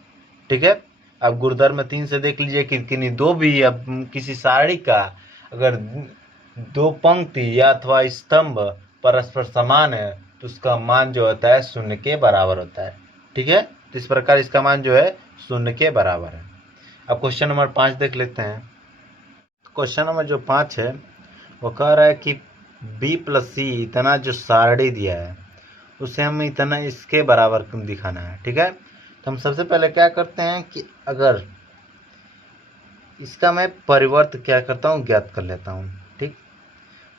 ठीक है, अब गुणधर्म 3 से देख लीजिए कि किन्हीं दो भी, अब किसी सारणी का अगर 2 पंक्ति या अथवा स्तंभ परस्पर समान है तो उसका मान जो होता है 0 के बराबर होता है। ठीक है, तो इस प्रकार इसका मान जो है 0 के बराबर है। अब क्वेश्चन नंबर 5 देख लेते हैं। क्वेश्चन नंबर जो 5 है वो कह रहा है कि B प्लस C इतना जो सारणी दिया है उसे हम इतना इसके बराबर दिखाना है। ठीक है, तो हम सबसे पहले क्या करते हैं कि अगर इसका मैं परिवर्त क्या करता हूँ, ज्ञात कर लेता हूँ। ठीक,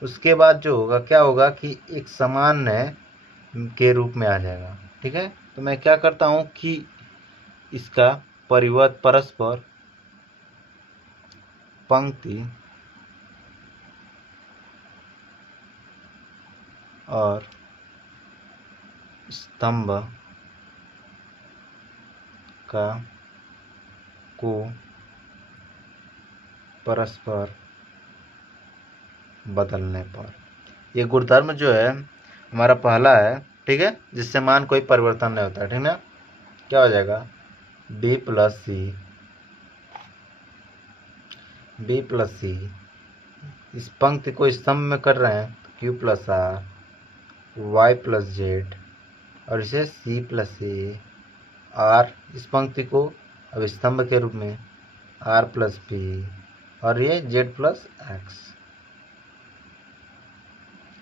उसके बाद जो होगा क्या होगा कि एक सामान्य के रूप में आ जाएगा। ठीक है, तो मैं क्या करता हूँ कि इसका परिवर्त परस्पर पंक्ति और स्तंभ को परस्पर बदलने पर, ये गुणधर्म जो है हमारा पहला है। ठीक है, जिससे मान कोई परिवर्तन नहीं होता है। ठीक ना, क्या हो जाएगा, B प्लस C, इस पंक्ति को स्तंभ में कर रहे हैं, Q plus R Y plus Z, और इसे C प्लस A R, इस पंक्ति को अब स्तंभ के रूप में R प्लस P, और ये Z प्लस X।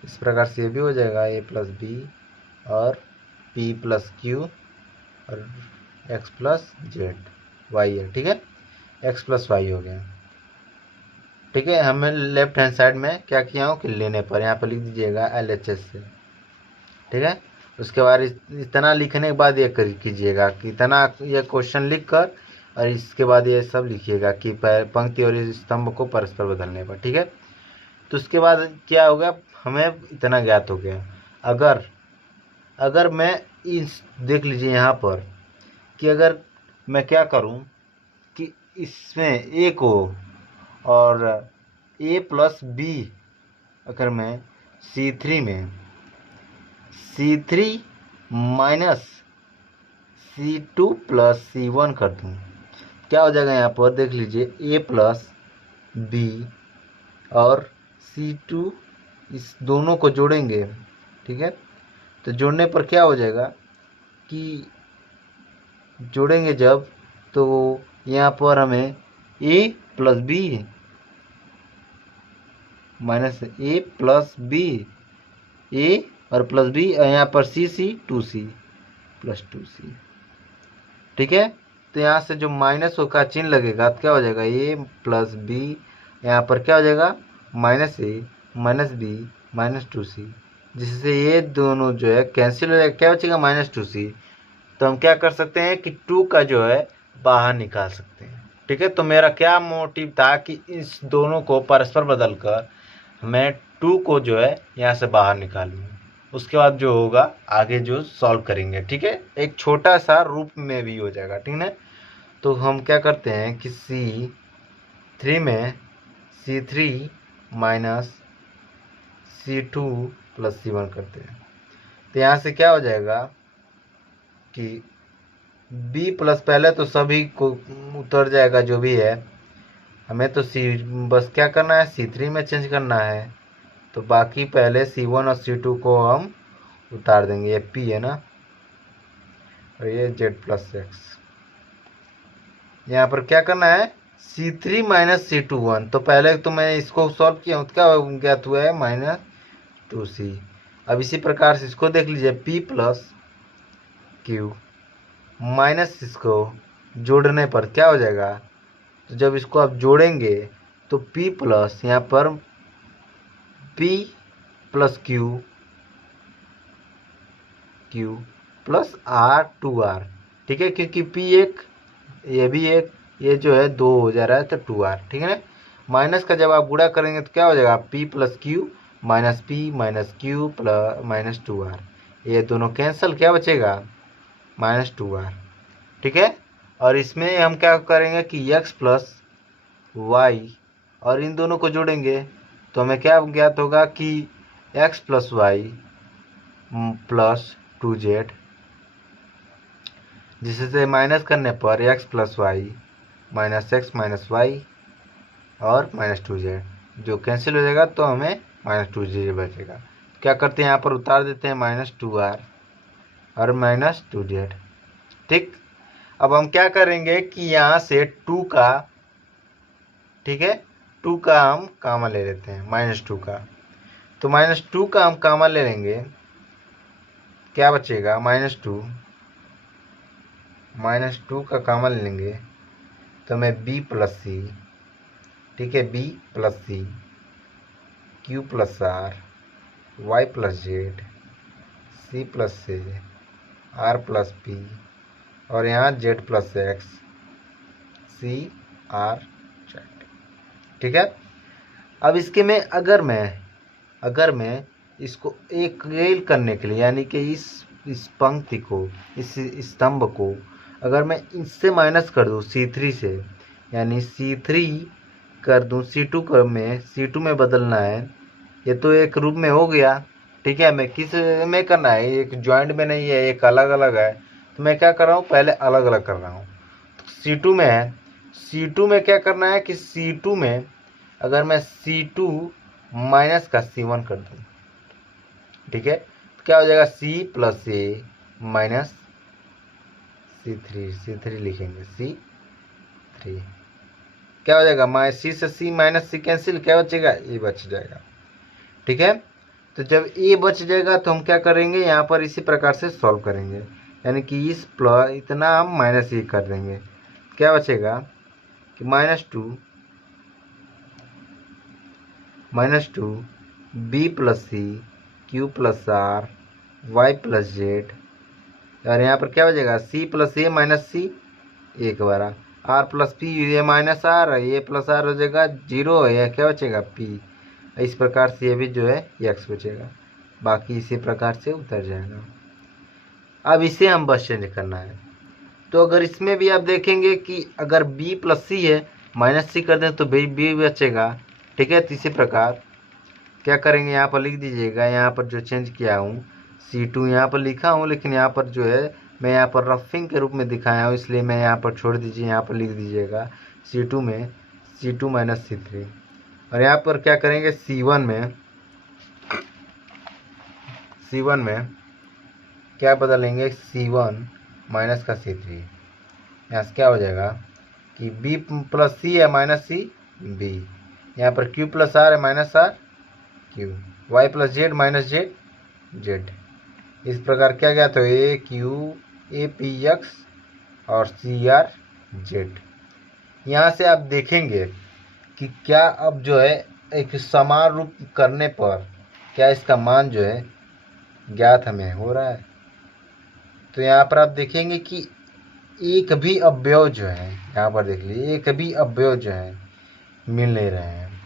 इस प्रकार से ये भी हो जाएगा A प्लस B और P प्लस Q और X प्लस Z Y है। ठीक है, X प्लस Y हो गया। ठीक है, हमें लेफ्ट हैंड साइड में क्या किया हूँ कि लेने पर, यहाँ पर लिख दीजिएगा LHS से। ठीक है, उसके बाद इतना लिखने के बाद ये कीजिएगा कि इतना ये क्वेश्चन लिख कर, और इसके बाद ये सब लिखिएगा कि पंक्ति और स्तंभ को परस्पर बदलने पर। ठीक है, तो उसके बाद क्या होगा, हमें इतना ज्ञात हो गया। अगर मैं इस देख लीजिए यहाँ पर कि अगर मैं क्या करूँ कि इसमें A को और A प्लस B अगर मैं C3 में C3 minus C2 plus C1 कर दूँ, क्या हो जाएगा, यहाँ पर देख लीजिए A प्लस बी और C2 इस दोनों को जोड़ेंगे, ठीक है। तो जोड़ने पर क्या हो जाएगा कि जोड़ेंगे जब, तो यहाँ पर हमें a plus B minus a plus B, A और प्लस बी, यहाँ पर सी 2c प्लस 2c, ठीक है। तो यहाँ से जो माइनस का चिन्ह लगेगा तो क्या हो जाएगा a प्लस बी, यहाँ पर क्या हो जाएगा minus A minus B minus 2c, जिससे ये दोनों जो है कैंसिल हो जाएगा, क्या बचेगा -2c। तो हम क्या कर सकते हैं कि 2 का जो है बाहर निकाल सकते हैं, ठीक है। तो मेरा क्या मोटिव था कि इस दोनों को परस्पर बदल कर मैं 2 को जो है यहाँ से बाहर निकालूँ, उसके बाद जो होगा आगे जो सॉल्व करेंगे, ठीक है। एक छोटा सा रूप में भी हो जाएगा, ठीक है। तो हम क्या करते हैं कि C3 में C3 minus C2 plus C1 करते हैं। तो यहाँ से क्या हो जाएगा कि B प्लस, पहले तो सभी को उतर जाएगा जो भी है, हमें तो बस क्या करना है C3 में चेंज करना है। तो बाकी पहले C1 और C2 को हम उतार देंगे, ये P है ना, और ये Z प्लस एक्स। यहाँ पर क्या करना है C3 माइनस C2 1, तो पहले तो मैं इसको सॉल्व किया हूँ, क्या ज्ञात हुआ है -2c। अब इसी प्रकार से इसको देख लीजिए P प्लस Q माइनस, इसको जोड़ने पर क्या हो जाएगा, तो जब इसको आप जोड़ेंगे तो P प्लस यहाँ पर P plus Q plus R2R, ठीक है, क्योंकि P एक ये भी एक, ये जो है 2 हो जा रहा है तो 2R, ठीक है ना। माइनस का जब आप गुणा करेंगे तो क्या हो जाएगा P plus Q minus P minus Q plus minus 2R, ये दोनों कैंसिल, क्या बचेगा -2R, ठीक है। और इसमें हम क्या करेंगे कि x प्लस वाई और इन दोनों को जोड़ेंगे, तो हमें क्या ज्ञात होगा कि x plus Y plus 2z, जिससे माइनस करने पर x plus Y minus x minus Y और -2z जो कैंसिल हो जाएगा, तो हमें -2z बचेगा। क्या करते हैं यहाँ पर उतार देते हैं -2r और -2z, ठीक। अब हम क्या करेंगे कि यहाँ से 2 का, ठीक है, 2 का हम कॉमन ले लेते हैं, -2 का। तो -2 का हम कॉमन ले लेंगे, क्या बचेगा -2 का कॉमन ले लेंगे तो हमें b प्लस सी, ठीक है, b प्लस सी, q plus r, y plus Z, c plus से, r प्लस p और यहाँ z प्लस एक्स, सी आर जेड, ठीक है। अब इसके में अगर मैं इसको एक करने के लिए, यानी कि इस पंक्ति को, इस स्तंभ को अगर मैं इससे माइनस कर दूँ C3 से, यानी C3 कर दूँ C2 कर में, C2 में बदलना है, ये तो एक रूप में हो गया, ठीक है। मैं किस में करना है, एक जॉइंट में नहीं है, एक अलग अलग है, तो मैं क्या कर रहा हूँ पहले अलग अलग कर रहा हूँ। तो C2 में है, C2 में क्या करना है कि C2 में अगर मैं C2 माइनस का C1 कर दूँ, ठीक है, तो क्या हो जाएगा C plus A minus C3 लिखेंगे C3, क्या हो जाएगा C से C माइनस C कैंसिल, क्या बचेगा ए बच जाएगा, ठीक है। तो जब ए बच जाएगा तो हम क्या करेंगे, यहाँ पर इसी प्रकार से सॉल्व करेंगे, यानी कि इस प्लस इतना हम माइनस ए कर देंगे, क्या बचेगा कि -2 B plus C Q plus R Y plus Z, और यहाँ पर क्या हो जाएगा सी प्लस ए माइनस सी एक बार, आर प्लस पी, ये माइनस आर, ये प्लस आर हो जाएगा 0, ये क्या बचेगा पी। इस प्रकार से ये भी जो है एक्स बचेगा, बाकी इसी प्रकार से उतर जाएगा। अब इसे हम बस चेंज करना है, तो अगर इसमें भी आप देखेंगे कि अगर b प्लस सी है माइनस सी कर दें तो b बचेगा, ठीक है। तो इसी प्रकार क्या करेंगे, यहाँ पर लिख दीजिएगा, यहाँ पर जो चेंज किया हूँ C2 यहाँ पर लिखा हूँ, लेकिन यहाँ पर जो है मैं यहाँ पर रफिंग के रूप में दिखाया हूँ, इसलिए मैं यहाँ पर छोड़ दीजिए, यहाँ पर लिख दीजिएगा C2 में C2 माइनस C3। और यहाँ पर क्या करेंगे, C1 में क्या बदलेंगे, C1 माइनस का C3। यहाँ से क्या हो जाएगा कि B प्लस C है माइनस C B, यहाँ पर Q प्लस R है minus R Q, Y plus Z minus Z Z। इस प्रकार क्या गया तो APX और CRZ। यहाँ से आप देखेंगे कि क्या अब जो है एक समान रूप करने पर क्या इसका मान जो है ज्ञात हमें हो रहा है। तो यहाँ पर आप देखेंगे कि एक भी अवयव जो है, यहाँ पर देख लीजिए, एक भी अवयव जो है मिल नहीं रहे हैं।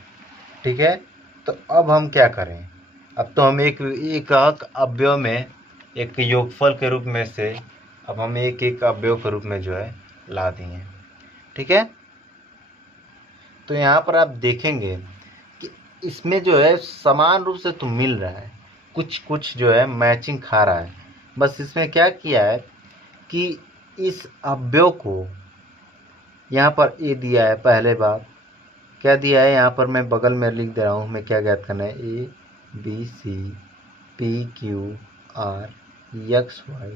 ठीक है, तो अब हम क्या करें, अब तो हम एक अवयव में एक योगफल के रूप में से अब हम एक अवयव के रूप में जो है ला दिए। ठीक है, तो यहाँ पर आप देखेंगे कि इसमें जो है समान रूप से तो मिल रहा है, कुछ कुछ जो है मैचिंग खा रहा है। बस इसमें क्या किया है कि इस अवयव को यहाँ पर ए दिया है, पहले बार क्या दिया है, यहाँ पर मैं बगल में लिख दे रहा हूँ, हमें क्या ज्ञात करना है, ABC PQ R X Y,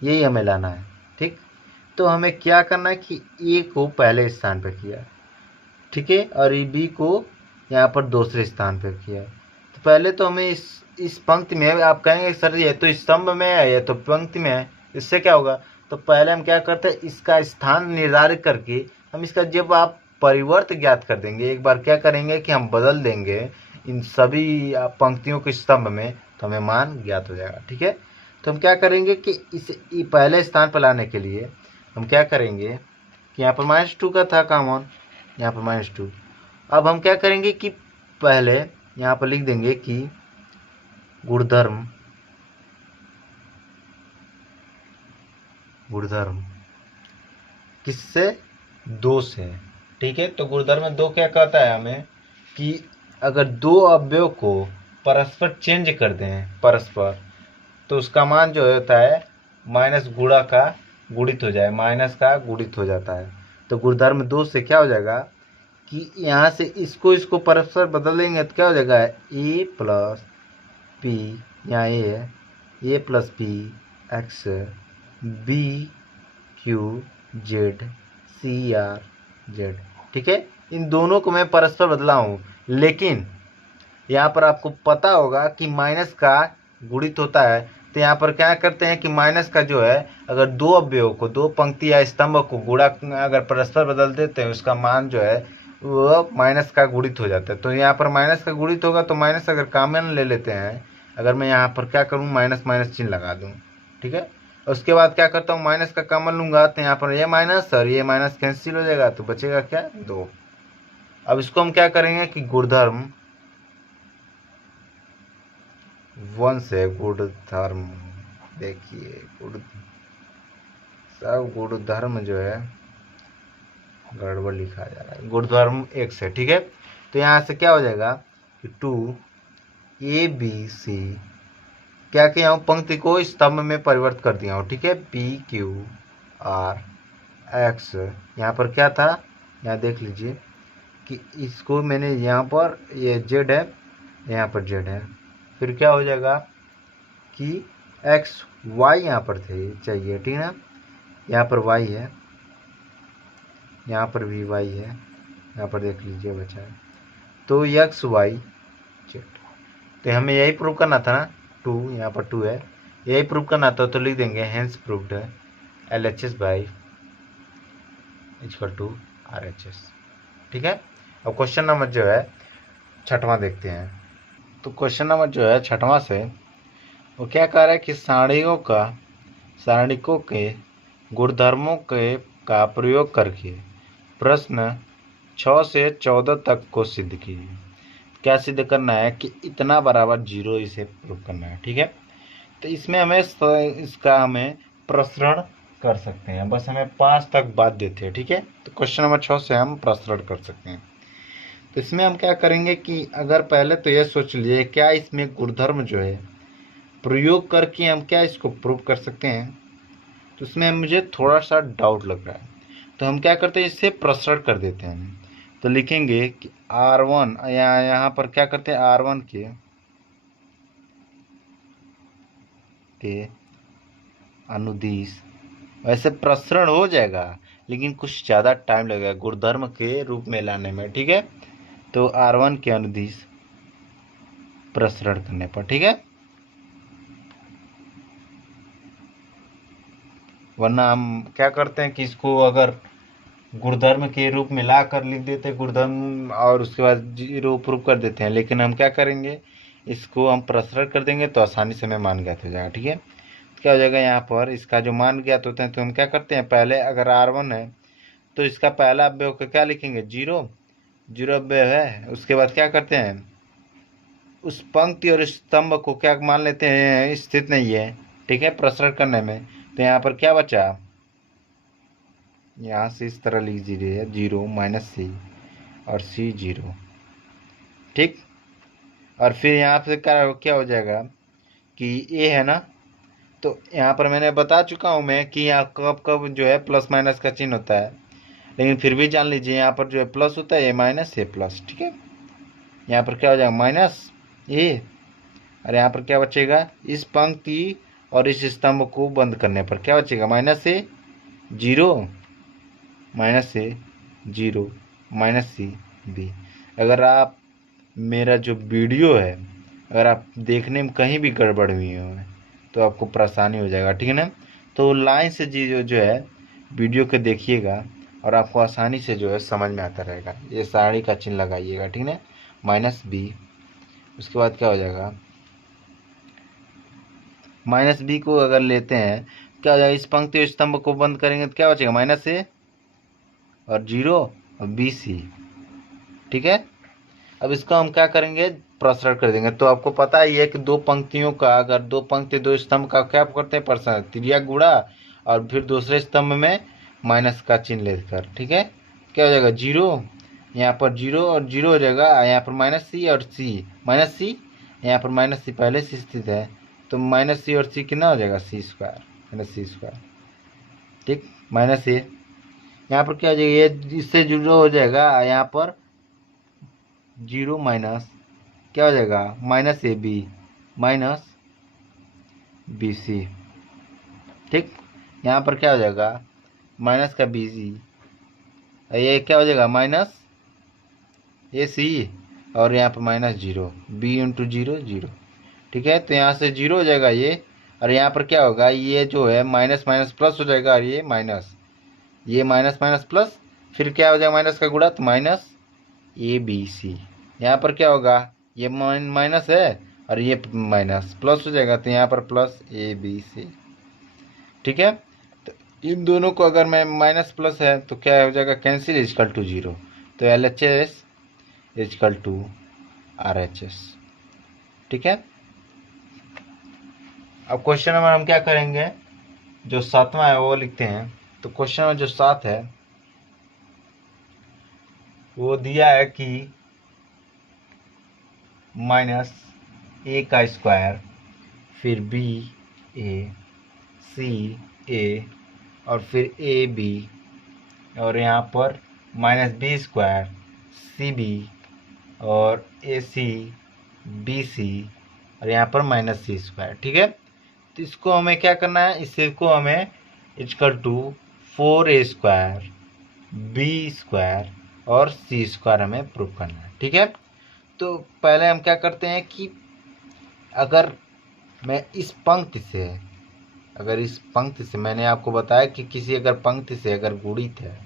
यही हमें लाना है। ठीक, तो हमें क्या करना है कि ए को पहले स्थान पर किया, ठीक है, और बी को यहाँ पर दूसरे स्थान पर किया। तो पहले तो हमें इस पंक्ति में, आप कहेंगे सर ये तो स्तंभ में है, ये तो पंक्ति में है, इससे क्या होगा, तो पहले हम क्या करते हैं, इसका स्थान निर्धारित करके हम इसका जब आप परिवर्त ज्ञात कर देंगे, एक बार क्या करेंगे कि हम बदल देंगे इन सभी पंक्तियों के स्तंभ में, तो हमें मान ज्ञात हो जाएगा। ठीक है, तो हम क्या करेंगे कि इस पहले स्थान पर लाने के लिए हम क्या करेंगे कि यहाँ पर -2 का था कॉमन, यहाँ पर -2। अब हम क्या करेंगे कि पहले यहाँ पर लिख देंगे कि गुणधर्म किससे, 2 से। ठीक है, तो गुणधर्म 2 क्या कहता है हमें कि अगर दो अवयव को परस्पर चेंज कर दें परस्पर, तो उसका मान जो होता है माइनस गुणा का गुणित हो जाए, माइनस का गुणित हो जाता है। तो गुणधर्म 2 से क्या हो जाएगा कि यहाँ से इसको परस्पर बदल देंगे तो क्या हो जाएगा, ए प्लस पी, यहाँ ए है, A plus P X B Q Z C R Z. ठीक है, इन दोनों को मैं परस्पर बदला हूँ, लेकिन यहाँ पर आपको पता होगा कि माइनस का गुणित होता है। तो यहाँ पर क्या करते हैं कि माइनस का जो है, अगर दो अवयव को, दो पंक्ति या स्तंभ को गुणा अगर परस्पर बदल देते हैं, उसका मान जो है वो माइनस का गुणित हो जाता है। तो यहाँ पर माइनस का गुणित होगा, तो माइनस अगर कॉमन ले लेते हैं, अगर मैं यहाँ पर क्या करूँ, माइनस माइनस चिन्ह लगा दूँ। ठीक है, उसके बाद क्या करता हूँ, माइनस का कॉमन लूँगा, तो यहाँ पर ये माइनस और ये माइनस कैंसिल हो जाएगा, तो बचेगा क्या, 2। अब इसको हम क्या करेंगे कि गुणधर्म 1 से, गुणधर्म देखिए, सब गुणधर्म जो है गड़बड़ लिखा जा रहा है, गुणधर्म 1 से। ठीक है, तो यहाँ से क्या हो जाएगा कि 2ABC क्या किया हूँ, पंक्ति को स्तंभ में परिवर्तित कर दिया हूँ। ठीक है, PQR X, यहाँ पर क्या था, यहाँ देख लीजिए कि इसको मैंने यहाँ पर ये Z है, यहाँ पर Z है, फिर क्या हो जाएगा कि X Y यहाँ पर थे चाहिए। ठीक है ना, यहाँ पर Y है, यहाँ पर भी Y है, यहाँ पर देख लीजिए बचा है, तो X Y Z। तो हमें यही प्रूव करना था ना, 2 यहाँ पर 2 है, यही प्रूव करना था, तो लिख देंगे हेंस प्रूव्ड है LHS by equal to RHS। ठीक है, अब क्वेश्चन नंबर जो है 6वां देखते हैं। तो क्वेश्चन नंबर जो है 6वां से वो क्या कह रहा है कि सारणिकों के गुणधर्मों का प्रयोग करके प्रश्न 6 से 14 तक को सिद्ध कीजिए। क्या सिद्ध करना है कि इतना बराबर 0, इसे प्रूव करना है। ठीक है, तो इसमें हमें प्रसरण कर सकते हैं, बस हमें 5 तक बात देते हैं। ठीक है, तो क्वेश्चन नंबर 6 से हम प्रसरण कर सकते हैं। तो इसमें हम क्या करेंगे कि अगर पहले तो ये सोच लीजिए क्या इसमें गुणधर्म जो है प्रयोग करके हम क्या इसको प्रूव कर सकते हैं। तो इसमें मुझे थोड़ा सा डाउट लग रहा है, तो हम क्या करते हैं, इससे प्रसरण कर देते हैं। तो लिखेंगे कि R1 यहाँ पर क्या करते हैं, R1 के अनुदिश, वैसे प्रसरण हो जाएगा लेकिन कुछ ज़्यादा टाइम लगेगा गुणधर्म के रूप में लाने में, ठीक है। तो R1 के अनुदिश प्रसरण करने पर, ठीक है। वरना हम क्या करते हैं कि इसको अगर गुणधर्म के रूप में ला कर लिख देते हैं गुणधर्म, और उसके बाद जीरो प्रूव कर देते हैं, लेकिन हम क्या करेंगे, इसको हम प्रसरण कर देंगे तो आसानी से हमें मान ज्ञात हो जाएगा, ठीक है। क्या हो जाएगा, यहाँ पर इसका जो मान ज्ञात होता है तो हम क्या करते हैं, पहले अगर R1 है तो इसका पहला अवयव को क्या लिखेंगे, जीरो, जीरो अवयव है। उसके बाद क्या करते हैं, उस पंक्ति और स्तंभ को क्या मान लेते हैं, स्थित नहीं है, ठीक है, प्रसरण करने में। तो यहाँ पर क्या बचा, यहाँ से इस तरह लिख दीजिए, जीरो माइनस सी और सी जीरो, ठीक। और फिर यहाँ पे क्या हो जाएगा कि ए है ना, तो यहाँ पर मैंने बता चुका हूँ मैं कि यहाँ कब कब जो है प्लस माइनस का चिन्ह होता है, लेकिन फिर भी जान लीजिए यहाँ पर जो है प्लस होता है, ए माइनस ए प्लस, ठीक है। यहाँ पर क्या हो जाएगा, माइनस ए, और यहाँ पर क्या बचेगा, इस पंक्ति और इस स्तंभ को बंद करने पर क्या बचेगा, माइनस ए जीरो, माइनस ए जीरो, माइनस सी बी। अगर आप मेरा जो वीडियो है अगर आप देखने में कहीं भी गड़बड़ हुई हो तो आपको परेशानी हो जाएगा, ठीक है ना। तो लाइन से जी जो है वीडियो को देखिएगा और आपको आसानी से जो है समझ में आता रहेगा। ये साड़ी का चिन्ह लगाइएगा, ठीक है, माइनस बी। उसके बाद क्या हो जाएगा, माइनस बी को अगर लेते हैं क्या हो जाएगा, इस पंक्ति स्तंभ को बंद करेंगे तो क्या बचेगा, माइनस ए और जीरो और बी सी, ठीक है। अब इसका हम क्या करेंगे, प्रसरण कर देंगे। तो आपको पता ही है कि दो पंक्तियों का, अगर दो पंक्ति दो स्तंभ का क्या करते हैं, प्रसरण, त्रिज्या गुणा और फिर दूसरे स्तंभ में माइनस का चिन्ह लेकर, ठीक है। क्या हो जाएगा, जीरो, यहाँ पर जीरो और जीरो हो जाएगा, यहाँ पर माइनस सी और सी, माइनस सी, यहाँ पर माइनस सी पहले से स्थित है तो माइनस सी और सी कितना हो जाएगा, सी स्क्वायर, माइनस सी स्क्वायर, ठीक, माइनस ए। यहाँ पर क्या हो जाएगा, ये इससे जीरो हो जाएगा, यहाँ पर जीरो माइनस क्या हो जाएगा, minus A B minus B C, ठीक। यहाँ पर क्या हो जाएगा, माइनस का बी सी, ये क्या हो जाएगा, माइनस ए सी, और यहाँ पर minus zero, B into zero zero, ठीक है। तो यहाँ से जीरो हो जाएगा ये, और यहाँ पर क्या होगा, ये जो है माइनस माइनस प्लस हो जाएगा, और ये माइनस, ये माइनस माइनस प्लस, फिर क्या हो जाएगा, माइनस का गुणा, तो माइनस ए बी सी। यहाँ पर क्या होगा, ये माइनस है और ये माइनस प्लस हो जाएगा, तो यहाँ पर प्लस ए बी सी, ठीक है। तो इन दोनों को अगर मैं माइनस प्लस है तो क्या हो जाएगा, कैंसिल, इजकल टू जीरो। तो L H S is equal to R H S, ठीक है। अब क्वेश्चन नंबर हम क्या करेंगे, जो 7वां है वो लिखते हैं। तो क्वेश्चन नंबर जो 7 है वो दिया है कि माइनस ए का स्क्वायर, फिर बी ए, सी ए, और फिर ए बी, और यहाँ पर minus B square, C B, और ए सी, बी सी, और यहाँ पर माइनस सी स्क्वायर, ठीक है। तो इसको हमें क्या करना है, इसको हमें equal to 4a square, B square और सी स्क्वायर हमें प्रूव करना है, ठीक है। तो पहले हम क्या करते हैं कि अगर मैं इस पंक्ति से, अगर इस पंक्ति से मैंने आपको बताया कि किसी अगर पंक्ति से अगर गुणित है,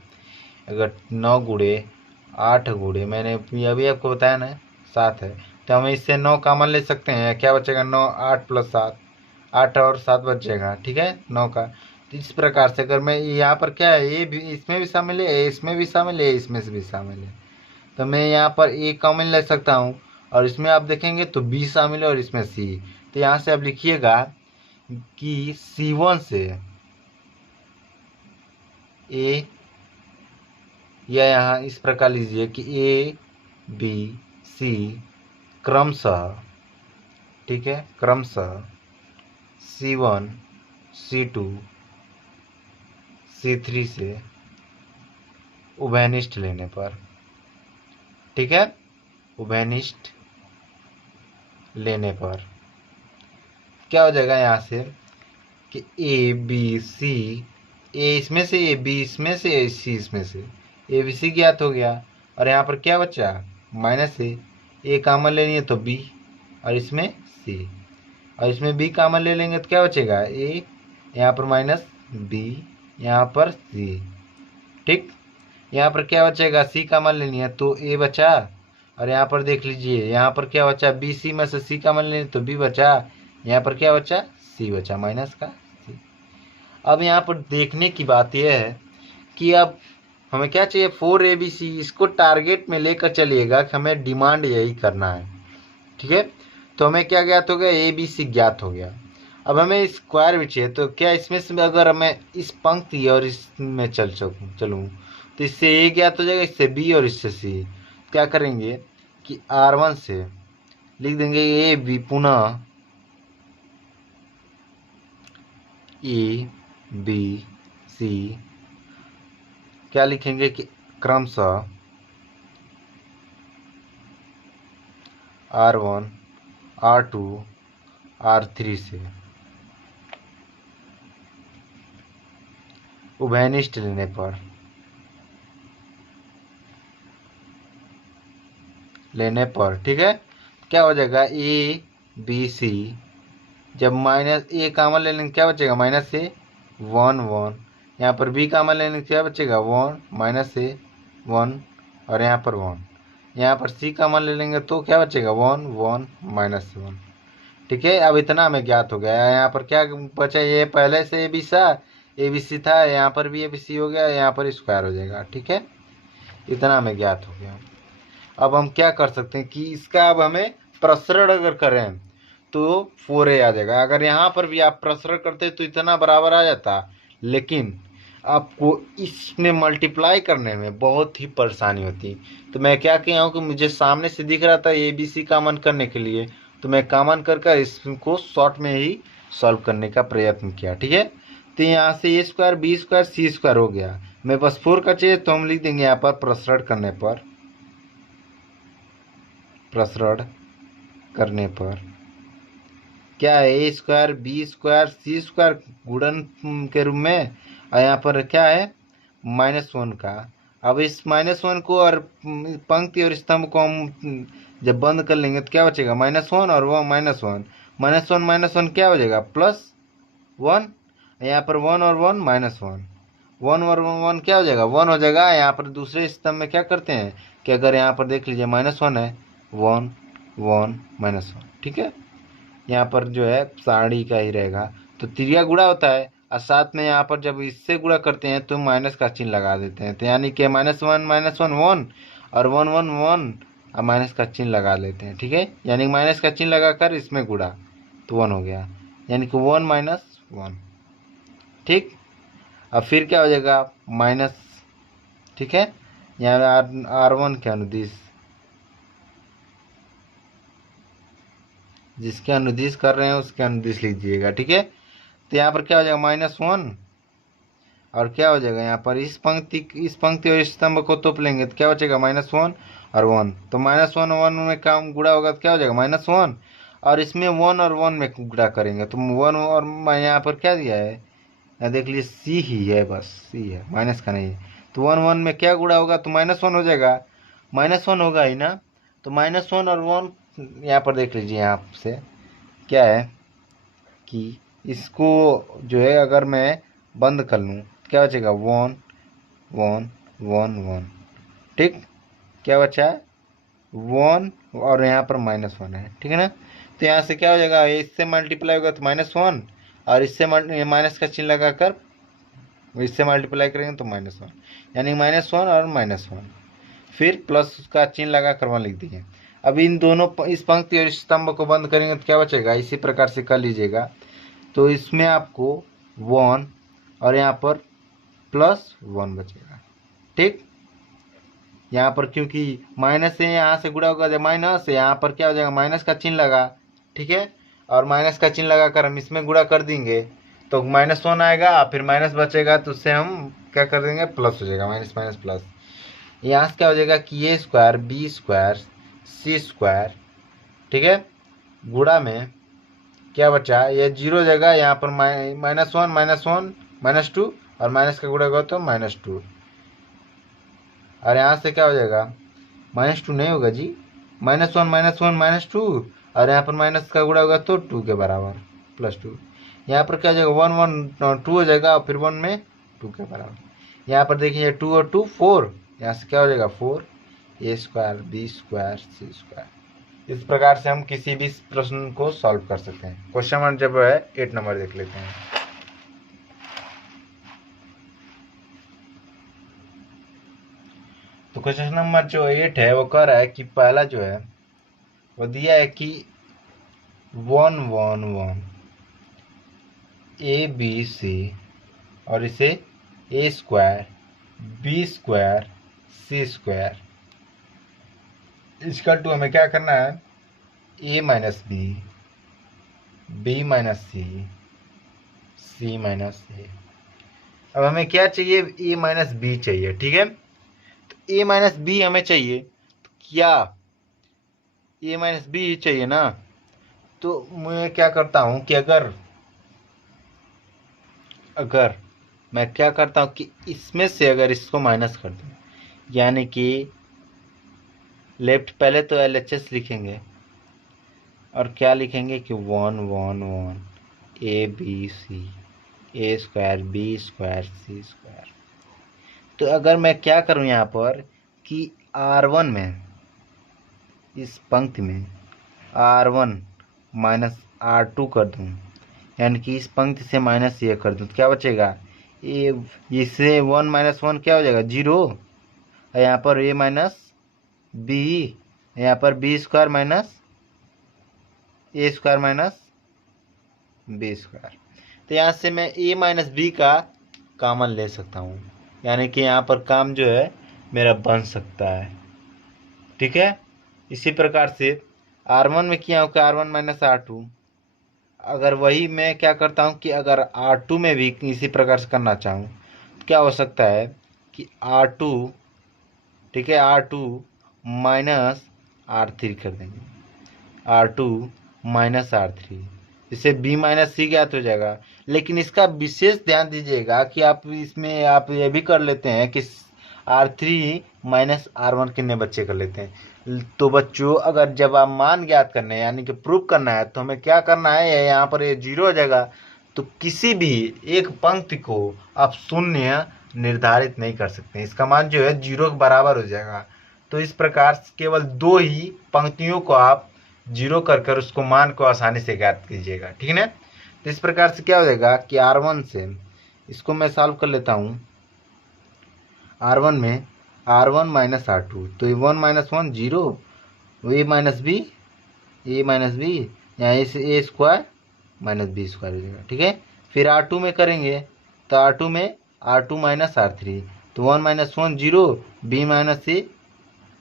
अगर 9 गुणे 8 गुणे, मैंने अभी आपको बताया ना 7 है, तो हम इससे 9 कॉमन ले सकते हैं, क्या बचेगा, 9, 8 प्लस 7, 8 और 7 बच जाएगा, ठीक है, 9 का। तो इस प्रकार से अगर मैं यहाँ पर क्या है, ये भी इसमें भी शामिल है, इसमें भी शामिल है, इसमें से भी शामिल है, तो मैं यहाँ पर ए कॉमन ले सकता हूँ, और इसमें आप देखेंगे तो बी शामिल है और इसमें सी। तो यहाँ से आप लिखिएगा कि C1 से ए, या यहाँ इस प्रकार लीजिए कि ए बी सी क्रमशः, ठीक है, क्रमशः C1 C2 C3 से उभयनिष्ठ लेने पर, ठीक है, उभयनिष्ठ लेने पर क्या हो जाएगा यहाँ से कि ए बी सी, ए इसमें से, ए बी इसमें से, ए सी इसमें से, ए बी सी ज्ञात हो गया। और यहाँ पर क्या बचा, माइनस ए कामन लेनी है तो बी, और इसमें सी, और इसमें बी कामन ले लेंगे तो क्या बचेगा, ए, यहाँ पर माइनस बी, यहाँ पर सी, ठीक। यहाँ पर क्या बचेगा, सी कामन लेनी है तो ए बचा, और यहाँ पर देख लीजिए यहाँ पर क्या बचा, बी सी में से सी कामन लेनी तो बी बचा, यहाँ पर क्या बचा, सी बचा, माइनस का सी। अब यहाँ पर देखने की बात यह है कि अब हमें क्या चाहिए, 4ABC, इसको टारगेट में लेकर चलिएगा कि हमें डिमांड यही करना है, ठीक है। तो हमें क्या ज्ञात हो गया, ABC ज्ञात हो गया। अब हमें स्क्वायर भी चाहिए, तो क्या इसमें से अगर मैं इस पंक्ति और इसमें चलूँ तो इससे ए ज्ञात हो जाएगा, इससे बी और इससे सी। क्या करेंगे कि R1 से लिख देंगे ए बी, पुनः ए बी सी, क्या लिखेंगे कि क्रमशः R1 R2 R3 से उभयनिष्ठ लेने पर, ठीक है, क्या हो जाएगा, ए बी सी, जब माइनस ए कामन ले लेंगे क्या बचेगा, माइनस ए 1 1, यहाँ पर बी कामन ले लेंगे क्या बचेगा, 1 माइनस ए 1, और यहाँ पर 1, यहाँ पर सी कामन ले लेंगे तो क्या बचेगा, 1 1 माइनस 1, ठीक है। अब इतना हमें ज्ञात हो गया। यहाँ पर क्या बचा, ये पहले से ए बी सी था, यहाँ पर भी ए बी सी हो गया, यहाँ पर स्क्वायर हो जाएगा, ठीक है। इतना हमें ज्ञात हो गया। अब हम क्या कर सकते हैं कि इसका अब हमें प्रसरण अगर करें तो 4a आ जाएगा। अगर यहाँ पर भी आप प्रसरण करते तो इतना बराबर आ जाता, लेकिन आपको इसमें मल्टीप्लाई करने में बहुत ही परेशानी होती। तो मैं क्या किया हूँ कि मुझे सामने से दिख रहा था ए बी सी कॉमन करने के लिए, तो मैं कॉमन कर इसको शॉर्ट में ही सॉल्व करने का प्रयत्न किया, ठीक है। तो यहाँ से ए स्क्वायर बी स्क्वायर सी स्क्वायर हो गया। मैं बस 4 का चाहिए तो हम लिख देंगे यहाँ पर प्रसरण करने पर क्या है, ए स्क्वायर बी स्क्वायर सी स्क्वायर गुणन के रूप में, और यहाँ पर क्या है -1 का। अब इस -1 को और पंक्ति और स्तंभ को हम जब बंद कर लेंगे तो क्या बचेगा, -1 और वो -1 क्या हो जाएगा, +1, यहाँ पर 1 और 1 -1, 1 और 1 क्या हो जाएगा, 1 हो जाएगा। यहाँ पर दूसरे स्तंभ में क्या करते हैं कि अगर यहाँ पर देख लीजिए -1 है, 1 1 -1, ठीक है। यहाँ पर जो है साड़ी का ही रहेगा, तो त्रिया गुणा होता है, और साथ में यहाँ पर जब इससे गुणा करते हैं तो माइनस का चिन्ह लगा देते हैं, तो यानी कि -1 1 और 1 1 1 और माइनस का चिन्ह लगा लेते हैं, ठीक है। यानी माइनस का चिन्ह लगाकर इसमें गुणा तो 1 हो गया, यानी कि 1 -1, ठीक। अब फिर क्या हो जाएगा माइनस, ठीक है। यहाँ R1 के अनुदिश, जिसके अनुदिश कर रहे हैं उसके अनुदिश लिख दीजिएगा, ठीक है। तो यहाँ पर क्या हो जाएगा -1, और क्या हो जाएगा यहाँ पर इस पंक्ति और इस स्तंभ को तोप लेंगे तो क्या बचेगा -1 और 1, तो -1 और 1 में काम गुणा होगा तो क्या हो जाएगा -1, और इसमें 1 और 1 में गुणा करेंगे तो 1 और यहाँ पर क्या दिया है, यहाँ देख लीजिए सी ही है, बस सी है, माइनस का नहीं है। तो 1 1 में क्या गुणा होगा तो -1 हो जाएगा, -1 होगा ही ना। तो -1 और 1 यहाँ पर देख लीजिए, यहाँ से क्या है कि इसको जो है अगर मैं बंद कर लूँ क्या बचेगा, 1 1 1 1, ठीक। क्या बचा है 1 और यहाँ पर -1 है, ठीक है ना। तो यहाँ से क्या हो जाएगा, इससे मल्टीप्लाई होगा तो -1, और इससे माइनस का चिन्ह लगाकर इससे मल्टीप्लाई करेंगे तो -1, यानी -1 और -1, फिर प्लस का चिन्ह लगाकर 1 लिख दीजिए। अब इन दोनों इस पंक्ति और इस स्तंभ को बंद करेंगे तो क्या बचेगा, इसी प्रकार से कर लीजिएगा। तो इसमें आपको 1 और यहाँ पर +1 बचेगा, ठीक। यहाँ पर क्योंकि माइनस से यहाँ से गुणा होगा जब माइनस, यहाँ पर क्या हो जाएगा माइनस का चिन्ह लगा, ठीक है। और माइनस का चिन्ह लगाकर हम इसमें गुणा कर देंगे तो -1 आएगा, फिर माइनस बचेगा तो उससे हम क्या कर देंगे, प्लस हो जाएगा, माइनस माइनस प्लस। यहाँ से क्या हो जाएगा कि ए स्क्वायर बी स्क्वायर सी स्क्वायर, ठीक है, गुणा में क्या बचा, ये जीरो जगह यहाँ पर -1 -2 और माइनस का गुणा होगा तो -2, और यहाँ से क्या हो जाएगा -2 नहीं होगा जी, -1 -2 और यहाँ पर माइनस का गुणा होगा तो 2 के बराबर +2। यहाँ पर क्या हो जाएगा 1 1 2 हो जाएगा और फिर 1 में 2 के बराबर। यहाँ पर देखिए 2 और 2 4, यहाँ से क्या हो जाएगा 4 ए स्क्वायर बी स्क्वायर सी स्क्वायर। इस प्रकार से हम किसी भी प्रश्न को सॉल्व कर सकते हैं। क्वेश्चन नंबर जब है 8 नंबर देख लेते हैं। तो क्वेश्चन नंबर जो 8 है वो कह रहा है कि पहला जो है वो दिया है कि 1 1 1 ए बी सी और इसे ए स्क्वायर बी स्क्वायर सी स्क्वायर इसका टू हमें क्या करना है ए minus B B minus C C minus ए। अब हमें क्या चाहिए ए माइनस बी चाहिए, ठीक है। तो ए माइनस बी हमें चाहिए, तो क्या ए माइनस बी चाहिए ना, तो मैं क्या करता हूं कि अगर मैं क्या करता हूं कि इसमें से अगर इसको माइनस कर दूं, यानी कि लेफ्ट पहले तो LHS लिखेंगे और क्या लिखेंगे कि 1 1 1 A B C A square B square C square. तो अगर मैं क्या करूं यहाँ पर कि R1 में इस पंक्ति में R1 माइनस R2 कर दूं, यानी कि इस पंक्ति से माइनस ये कर दूं, तो क्या बचेगा ए, इससे 1 - 1 क्या हो जाएगा 0, और यहाँ पर ए माइनस बी, यहाँ पर बी स्क्वायर माइनस ए स्क्वायर माइनस बी स्क्वायर। तो यहाँ से मैं ए माइनस बी का कॉमन ले सकता हूँ, यानी कि यहाँ पर काम जो है मेरा बन सकता है, ठीक है। इसी प्रकार से R1 में किया हूँ कि R1 माइनस R2, अगर वही मैं क्या करता हूँ कि अगर R2 में भी इसी प्रकार से करना चाहूँ तो क्या हो सकता है कि R2, ठीक है, R2 माइनस R3 कर देंगे, R2 माइनस R3, इससे B माइनस सी ज्ञात हो जाएगा। लेकिन इसका विशेष ध्यान दीजिएगा कि आप इसमें आप ये भी कर लेते हैं कि R3 माइनस R1 कितने बच्चे कर लेते हैं। तो बच्चों अगर जब आप मान ज्ञात करने हैं यानी कि प्रूव करना है तो हमें क्या करना है, यहाँ पर ये 0 हो जाएगा, तो किसी भी एक पंक्ति को आप शून्य निर्धारित नहीं कर सकते, इसका मान जो है 0 के बराबर हो जाएगा। तो इस प्रकार केवल 2 ही पंक्तियों को आप 0 कर उसको मान को आसानी से ज्ञात कीजिएगा, ठीक है ना। तो इस प्रकार से क्या हो जाएगा कि R1 से इसको मैं सॉल्व कर लेता हूँ, R1 में R1 माइनस R2, तो 1 - 1 0, ए माइनस बी यहाँ से ए स्क्वायर माइनस बी स्क्वायर हो जाएगा, ठीक है। फिर R2 में करेंगे तो R2 में R2 माइनस R3, तो 1 - 1 0,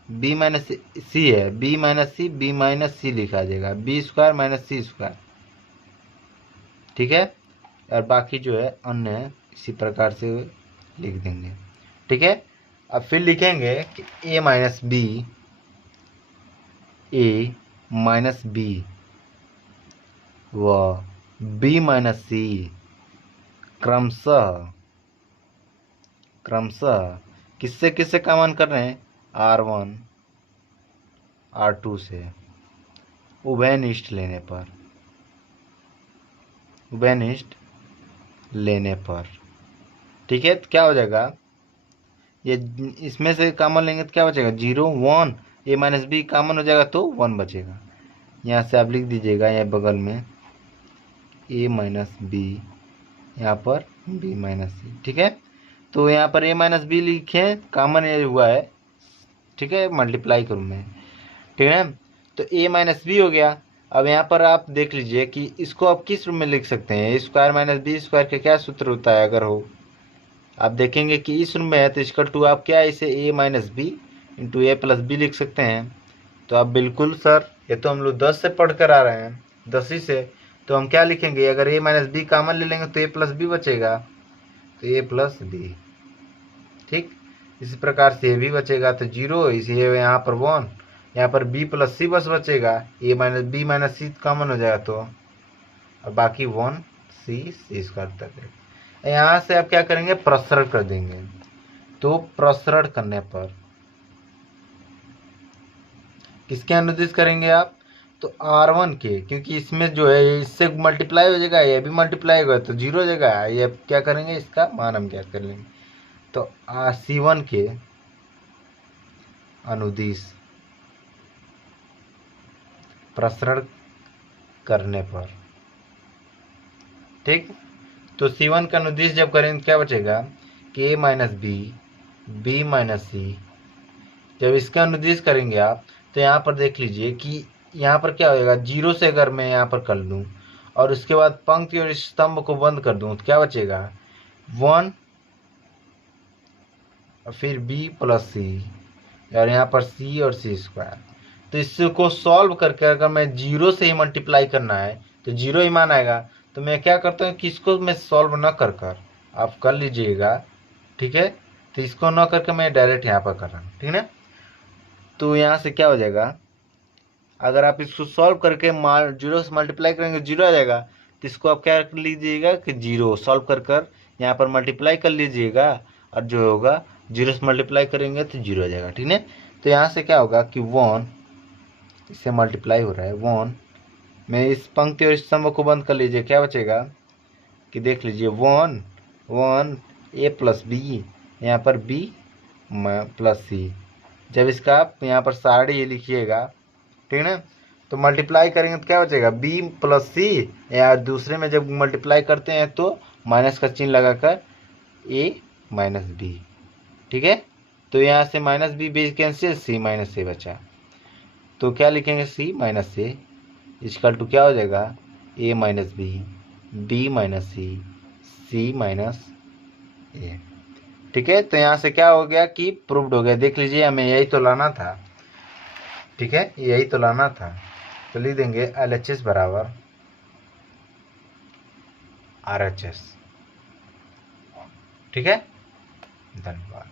बी माइनस सी है, बी माइनस सी लिखा जाएगा, बी स्क्वायर माइनस सी स्क्वायर, ठीक है। और बाकी जो है अन्य इसी प्रकार से लिख देंगे, ठीक है। अब फिर लिखेंगे कि ए माइनस बी व बी माइनस सी क्रमशः किससे किससे कॉमन कर रहे हैं, R1 R2 से उभयनिष्ठ लेने पर, ठीक है। तो क्या हो जाएगा, ये इसमें से कॉमन लेंगे तो क्या बचेगा 0 1, ए माइनस बी कॉमन हो जाएगा तो 1 बचेगा। यहाँ से आप लिख दीजिएगा यहाँ बगल में ए माइनस बी, यहाँ पर बी माइनस सी, ठीक है। तो यहाँ पर ए माइनस बी लिखे, कॉमन ये हुआ है, ठीक है, मल्टीप्लाई करूँ मैं, ठीक है। तो ए माइनस बी हो गया। अब यहाँ पर आप देख लीजिए कि इसको आप किस रूप में लिख सकते हैं, ए स्क्वायर माइनस बी स्क्वायर का क्या सूत्र होता है, अगर हो आप देखेंगे कि इस रूप में है तो इसका टू आप क्या इसे ए माइनस बी इंटू ए प्लस बी लिख सकते हैं। तो आप बिल्कुल सर ये तो हम लोग 10 से पढ़ कर आ रहे हैं, 10 से, तो हम क्या लिखेंगे, अगर ए माइनस बी कॉमन ले लेंगे तो ए प्लस बी बचेगा, तो ए प्लस बी, ठीक। इसी प्रकार से ए भी बचेगा तो 0, इसलिए यहाँ पर 1, यहाँ पर b प्लस सी बस बचेगा, ए माइनस बी माइनस सी कॉमन हो जाएगा, तो और बाकी 1 सी स्क्वायर तक। यहाँ से आप क्या करेंगे, प्रसरण कर देंगे। तो प्रसरण करने पर किसके अनुदिश करेंगे आप, तो R1 के, क्योंकि इसमें जो है इससे मल्टीप्लाई हो जाएगा, ये भी मल्टीप्लाई होगा तो 0 हो जाएगा। ये क्या करेंगे, इसका मान हम क्या कर लेंगे, तो C1 के अनुदिश प्रसरण करने पर, ठीक। तो C1 का अनुदिश जब करेंगे क्या बचेगा, k माइनस बी माइनस सी। जब इसका अनुदिश करेंगे आप तो यहाँ पर देख लीजिए कि यहाँ पर क्या होगा, 0 से अगर मैं यहाँ पर कर दूँ और उसके बाद पंक्ति और स्तंभ को बंद कर दूँ तो क्या बचेगा, 1 और फिर b प्लस सी और यहाँ पर c और c स्क्वायर। तो इसको सॉल्व करके अगर मैं 0 से ही मल्टीप्लाई करना है तो 0 ही मान आएगा। तो मैं क्या करता हूँ कि इसको मैं सॉल्व न कर आप कर लीजिएगा, ठीक है। तो इसको न करके मैं डायरेक्ट यहाँ पर कर रहा हूँ, ठीक है। तो यहाँ से क्या हो जाएगा, अगर आप इसको सॉल्व करके 0 से मल्टीप्लाई करेंगे 0 आ जाएगा। तो इसको आप क्या कर लीजिएगा कि 0 सॉल्व कर यहाँ पर मल्टीप्लाई कर लीजिएगा, और जो होगा 0 से मल्टीप्लाई करेंगे तो 0 आ जाएगा, ठीक है। तो यहाँ से क्या होगा कि 1 इससे मल्टीप्लाई हो रहा है 1 में, इस पंक्ति और स्तंभ को बंद कर लीजिए, क्या बचेगा कि देख लीजिए 1 a प्लस बी, यहाँ पर b प्लस सी। जब इसका आप यहाँ पर सारणी लिखिएगा, ठीक है ना, तो मल्टीप्लाई करेंगे तो क्या बचेगा, b प्लस सी, या दूसरे में जब मल्टीप्लाई करते हैं तो माइनस का चिन्ह लगाकर a माइनस बी, ठीक है। तो यहाँ से minus B cancel, C minus A बचा। तो क्या लिखेंगे, C minus A equal to क्या हो जाएगा, a minus B minus C minus A, ठीक है। तो यहाँ से क्या हो गया कि प्रूव्ड हो गया। देख लीजिए, हमें यही तो लाना था, ठीक है, यही तो लाना था। तो लिख देंगे LHS बराबर RHS, ठीक है। धन्यवाद।